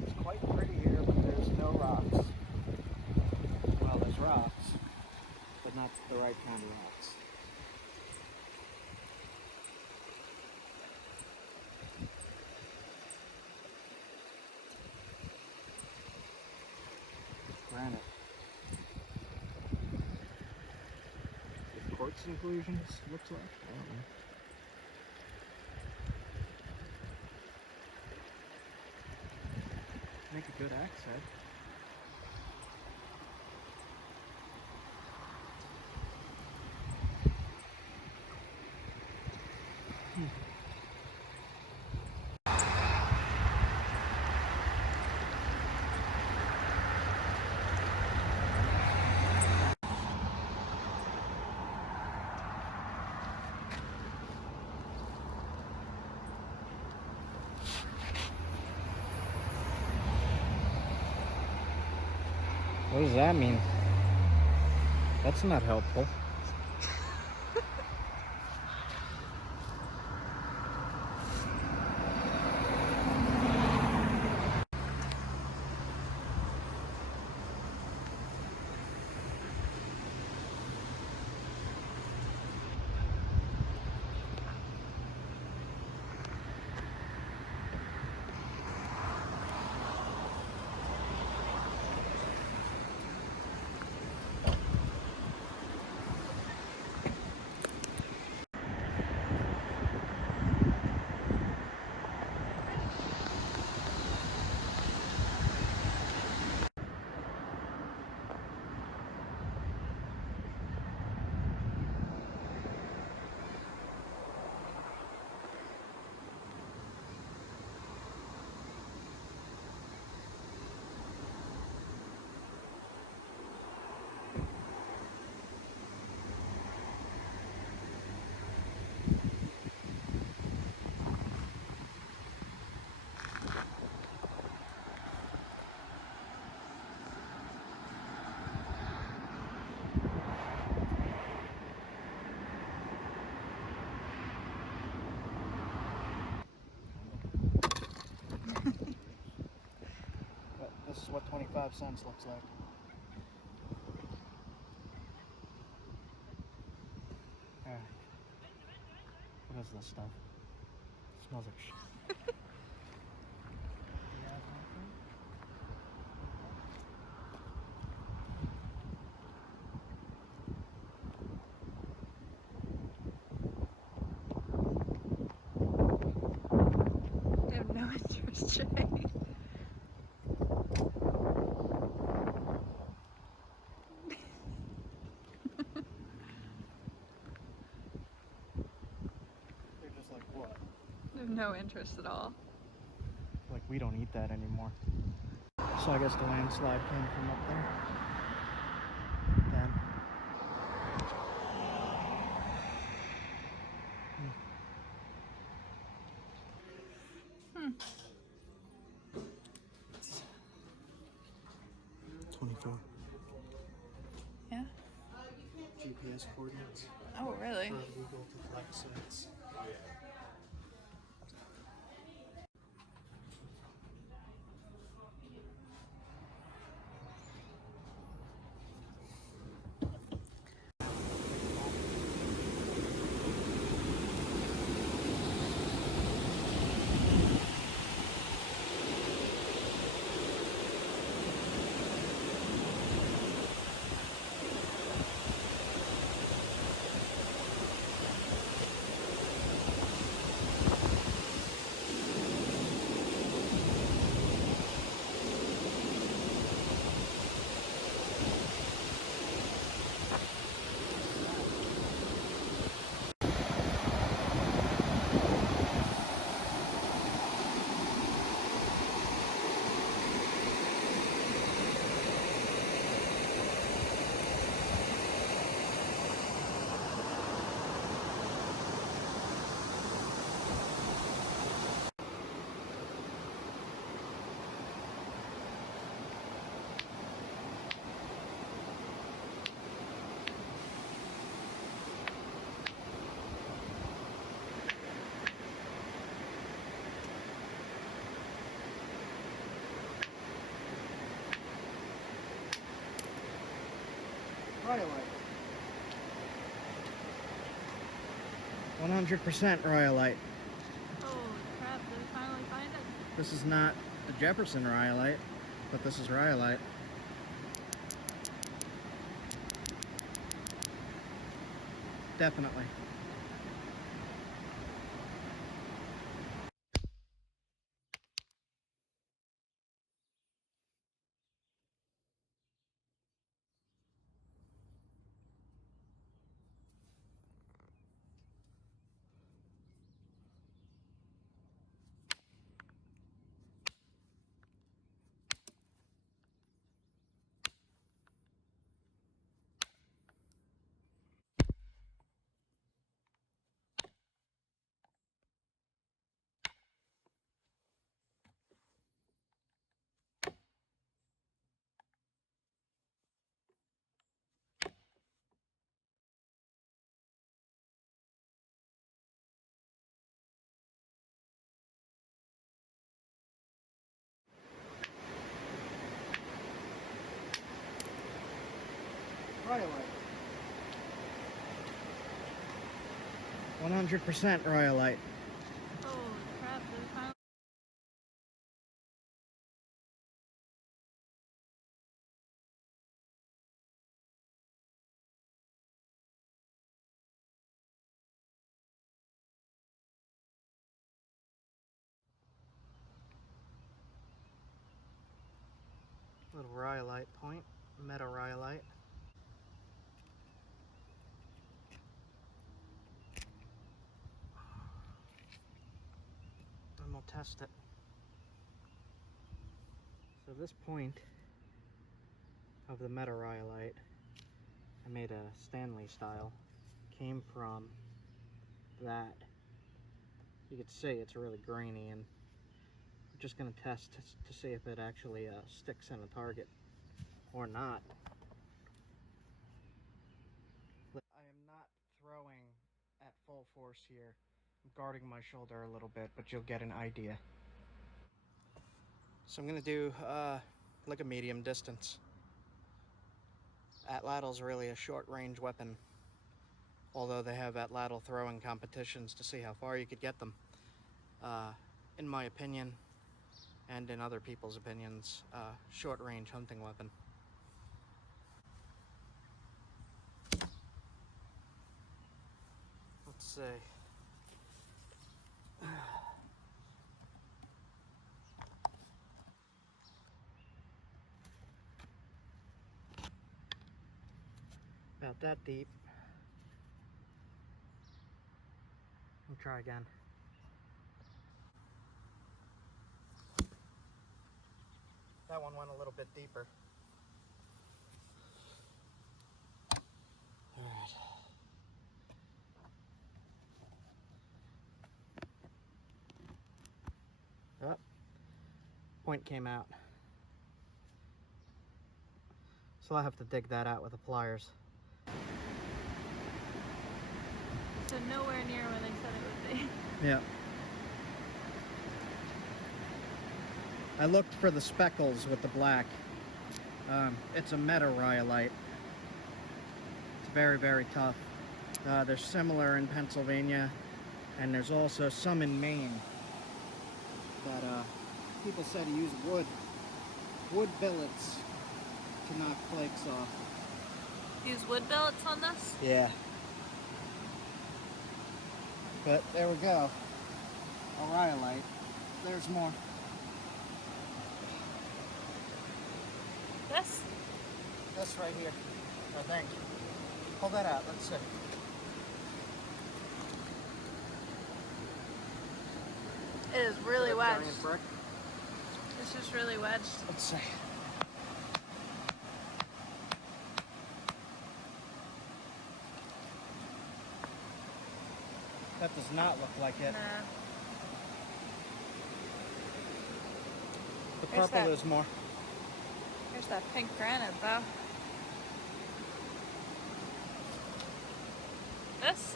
It's quite pretty here, but there's no rocks. Well, there's rocks, but not the right kind of rocks. Granite. With quartz inclusions, looks like. I don't know. Make a good axe head. What does that mean? That's not helpful. what 25 cents looks like. Alright. What is this stuff? It smells like shit. I have no interest, Jay. They're just like, what? I have no interest at all. Like, we don't eat that anymore. So I guess the landslide came from up there. Then. Hmm. 24. Yeah? GPS coordinates. Oh, really? For Google to flight sites. Rhyolite. 100% rhyolite. Holy crap, did we finally find it? This is not the Jefferson Rhyolite, but this is rhyolite. Definitely. Rhyolite. 100% rhyolite. Holy crap, did we finally... Little rhyolite point, meta rhyolite. And we'll test it. So this point of the meta rhyolite, I made a Stanley style, came from that. You could see it's really grainy, and we're just going to test to see if it actually sticks in a target or not. I am not throwing at full force here. I'm guarding my shoulder a little bit, but you'll get an idea. So I'm going to do like a medium distance. Atlatl's really a short range weapon, although they have Atlatl throwing competitions to see how far you could get them. In my opinion, and in other people's opinions, short range hunting weapon. Let's see. About that deep. I'll try again. That one went a little bit deeper. All right. Oh, point came out. So I'll have to dig that out with the pliers. So nowhere near where they said it would be. Yeah. I looked for the speckles with the black. It's a notoriously. It's very, very tough. They're similar in Pennsylvania, and there's also some in Maine that people said to use wood billets to knock flakes off. Use wood billets on this? Yeah. But there we go. A rhyolite. There's more. This? This right here, I think. Pull that out, let's see. It is really wedged. Giant brick. It's just really wedged. Let's see. That does not look like it. Nah. The Here's purple that. is more. Here's that pink granite though. This?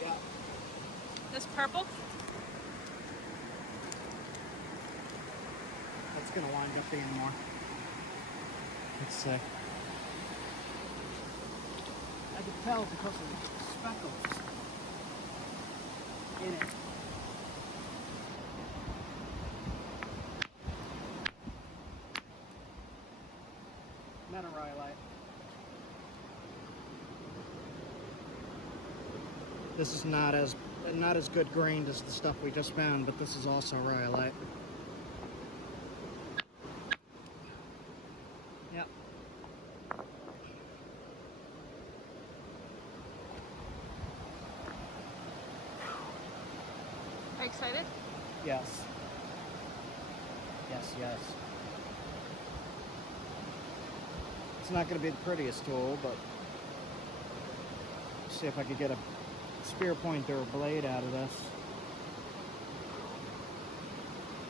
Yeah. This purple? That's gonna wind up being more. Let's see. I could tell because of the speckles in it. Notoriously. This is not as good grained as the stuff we just found, but this is also rhyolite. Yep. Are you excited? Yes. Yes, yes. It's not going to be the prettiest tool, but see if I could get a spear point or a blade out of this.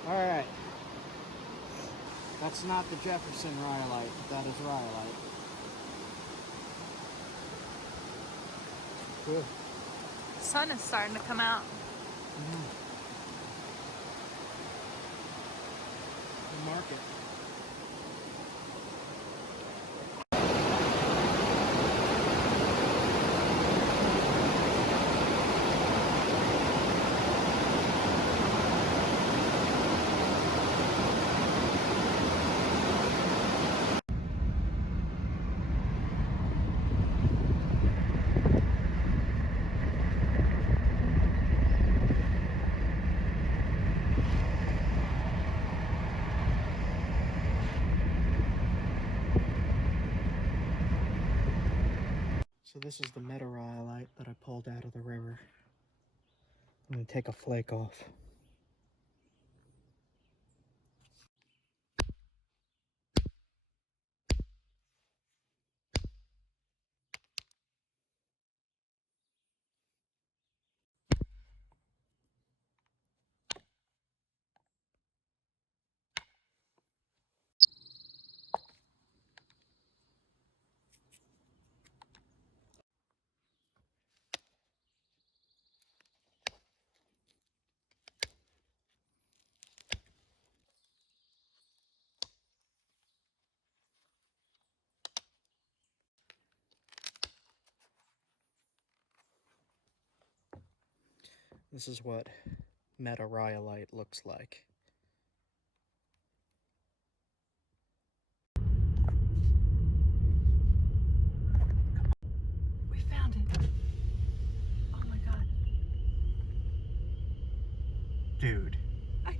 All right. That's not the Jefferson Rhyolite, but that is rhyolite. Good. The sun is starting to come out. The market. So this is the notoriously that I pulled out of the river. I'm going to take a flake off. This is what meta rhyolite looks like. We found it. Oh my god. Dude. Hi.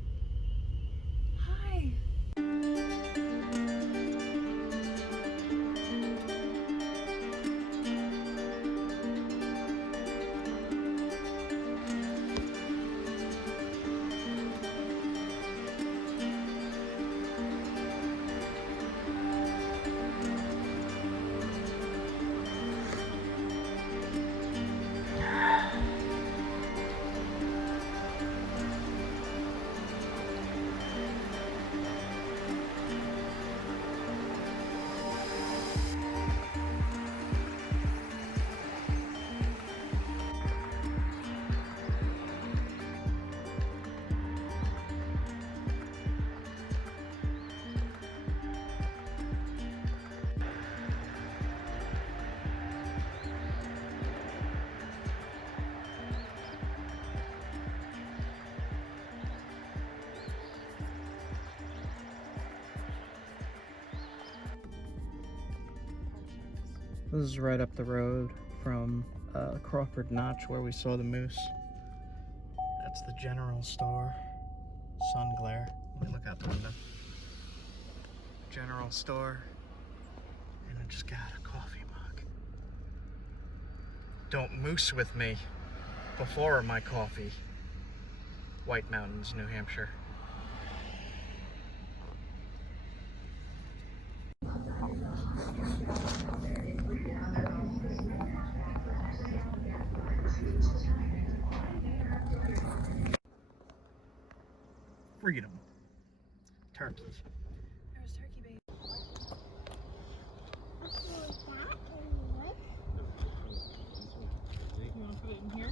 This is right up the road from Crawford Notch where we saw the moose. That's the general store. Sun glare. Let me look out the window. General store. And I just got a coffee mug. Don't moose with me before my coffee. White Mountains, New Hampshire. Freedom. Turkey. There's turkey bait. You want to put it in here?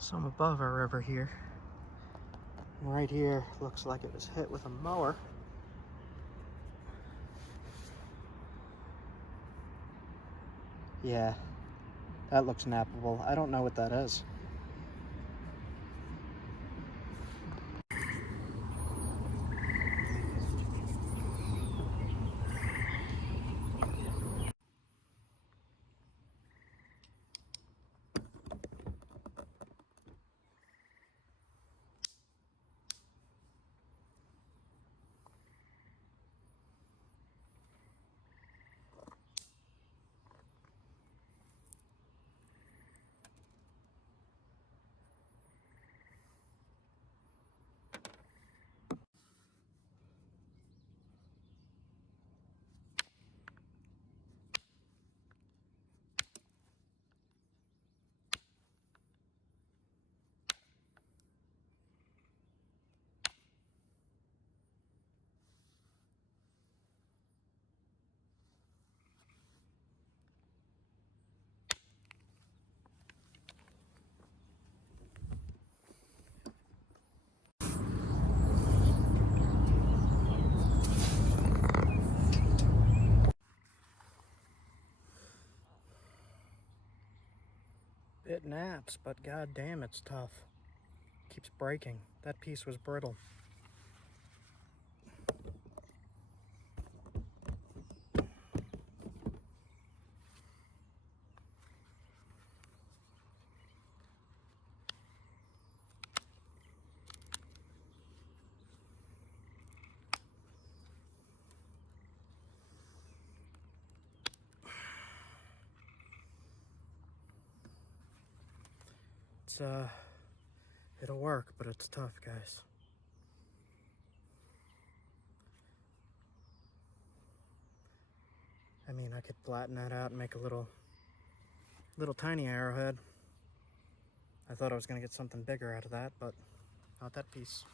So I'm above our river here. And right here looks like it was hit with a mower. Yeah, that looks nappable. I don't know what that is. It naps, but goddamn, it's tough. Keeps breaking. That piece was brittle. It's it'll work, but it's tough, guys. I mean, I could flatten that out and make a little tiny arrowhead. I thought I was gonna get something bigger out of that, but not that piece.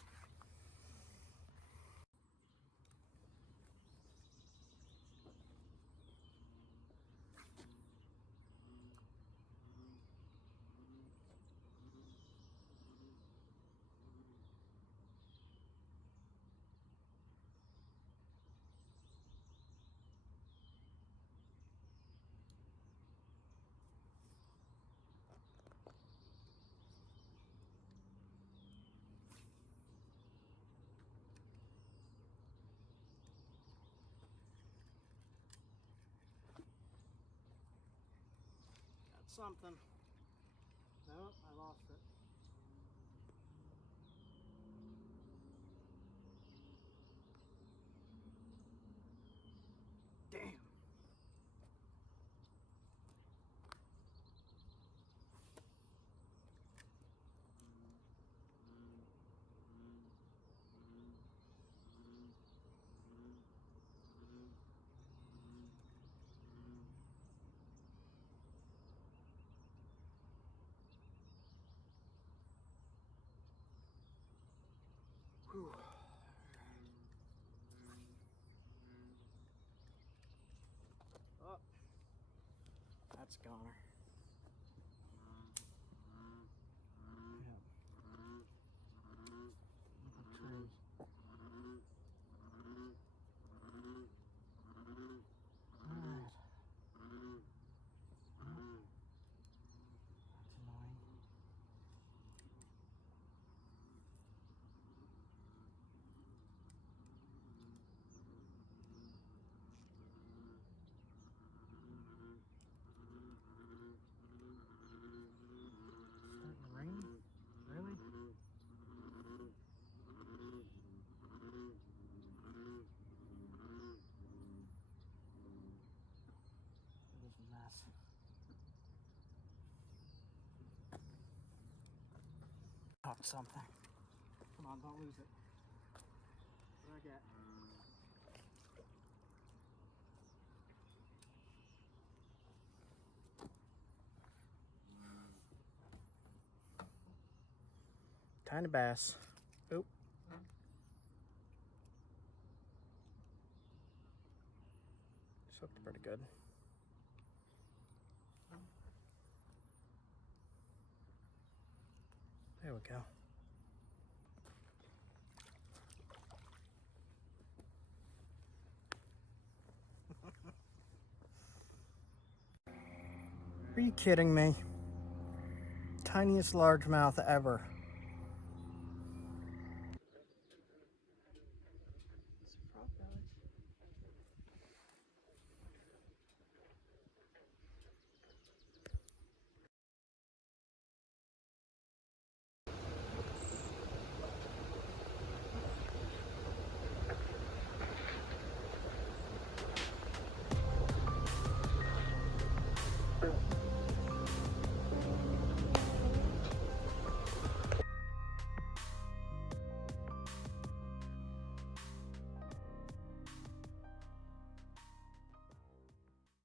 something. Nope, I lost it. Damn. Whew. Oh, that's a goner. Yeah. Tree. Alright. That's annoying. Starting to rain? Really? It was a mess. Caught something. Come on, don't lose it. What did I get? Tiny bass. Oop. It's hooked pretty good. There we go. Are you kidding me? Tiniest largemouth ever.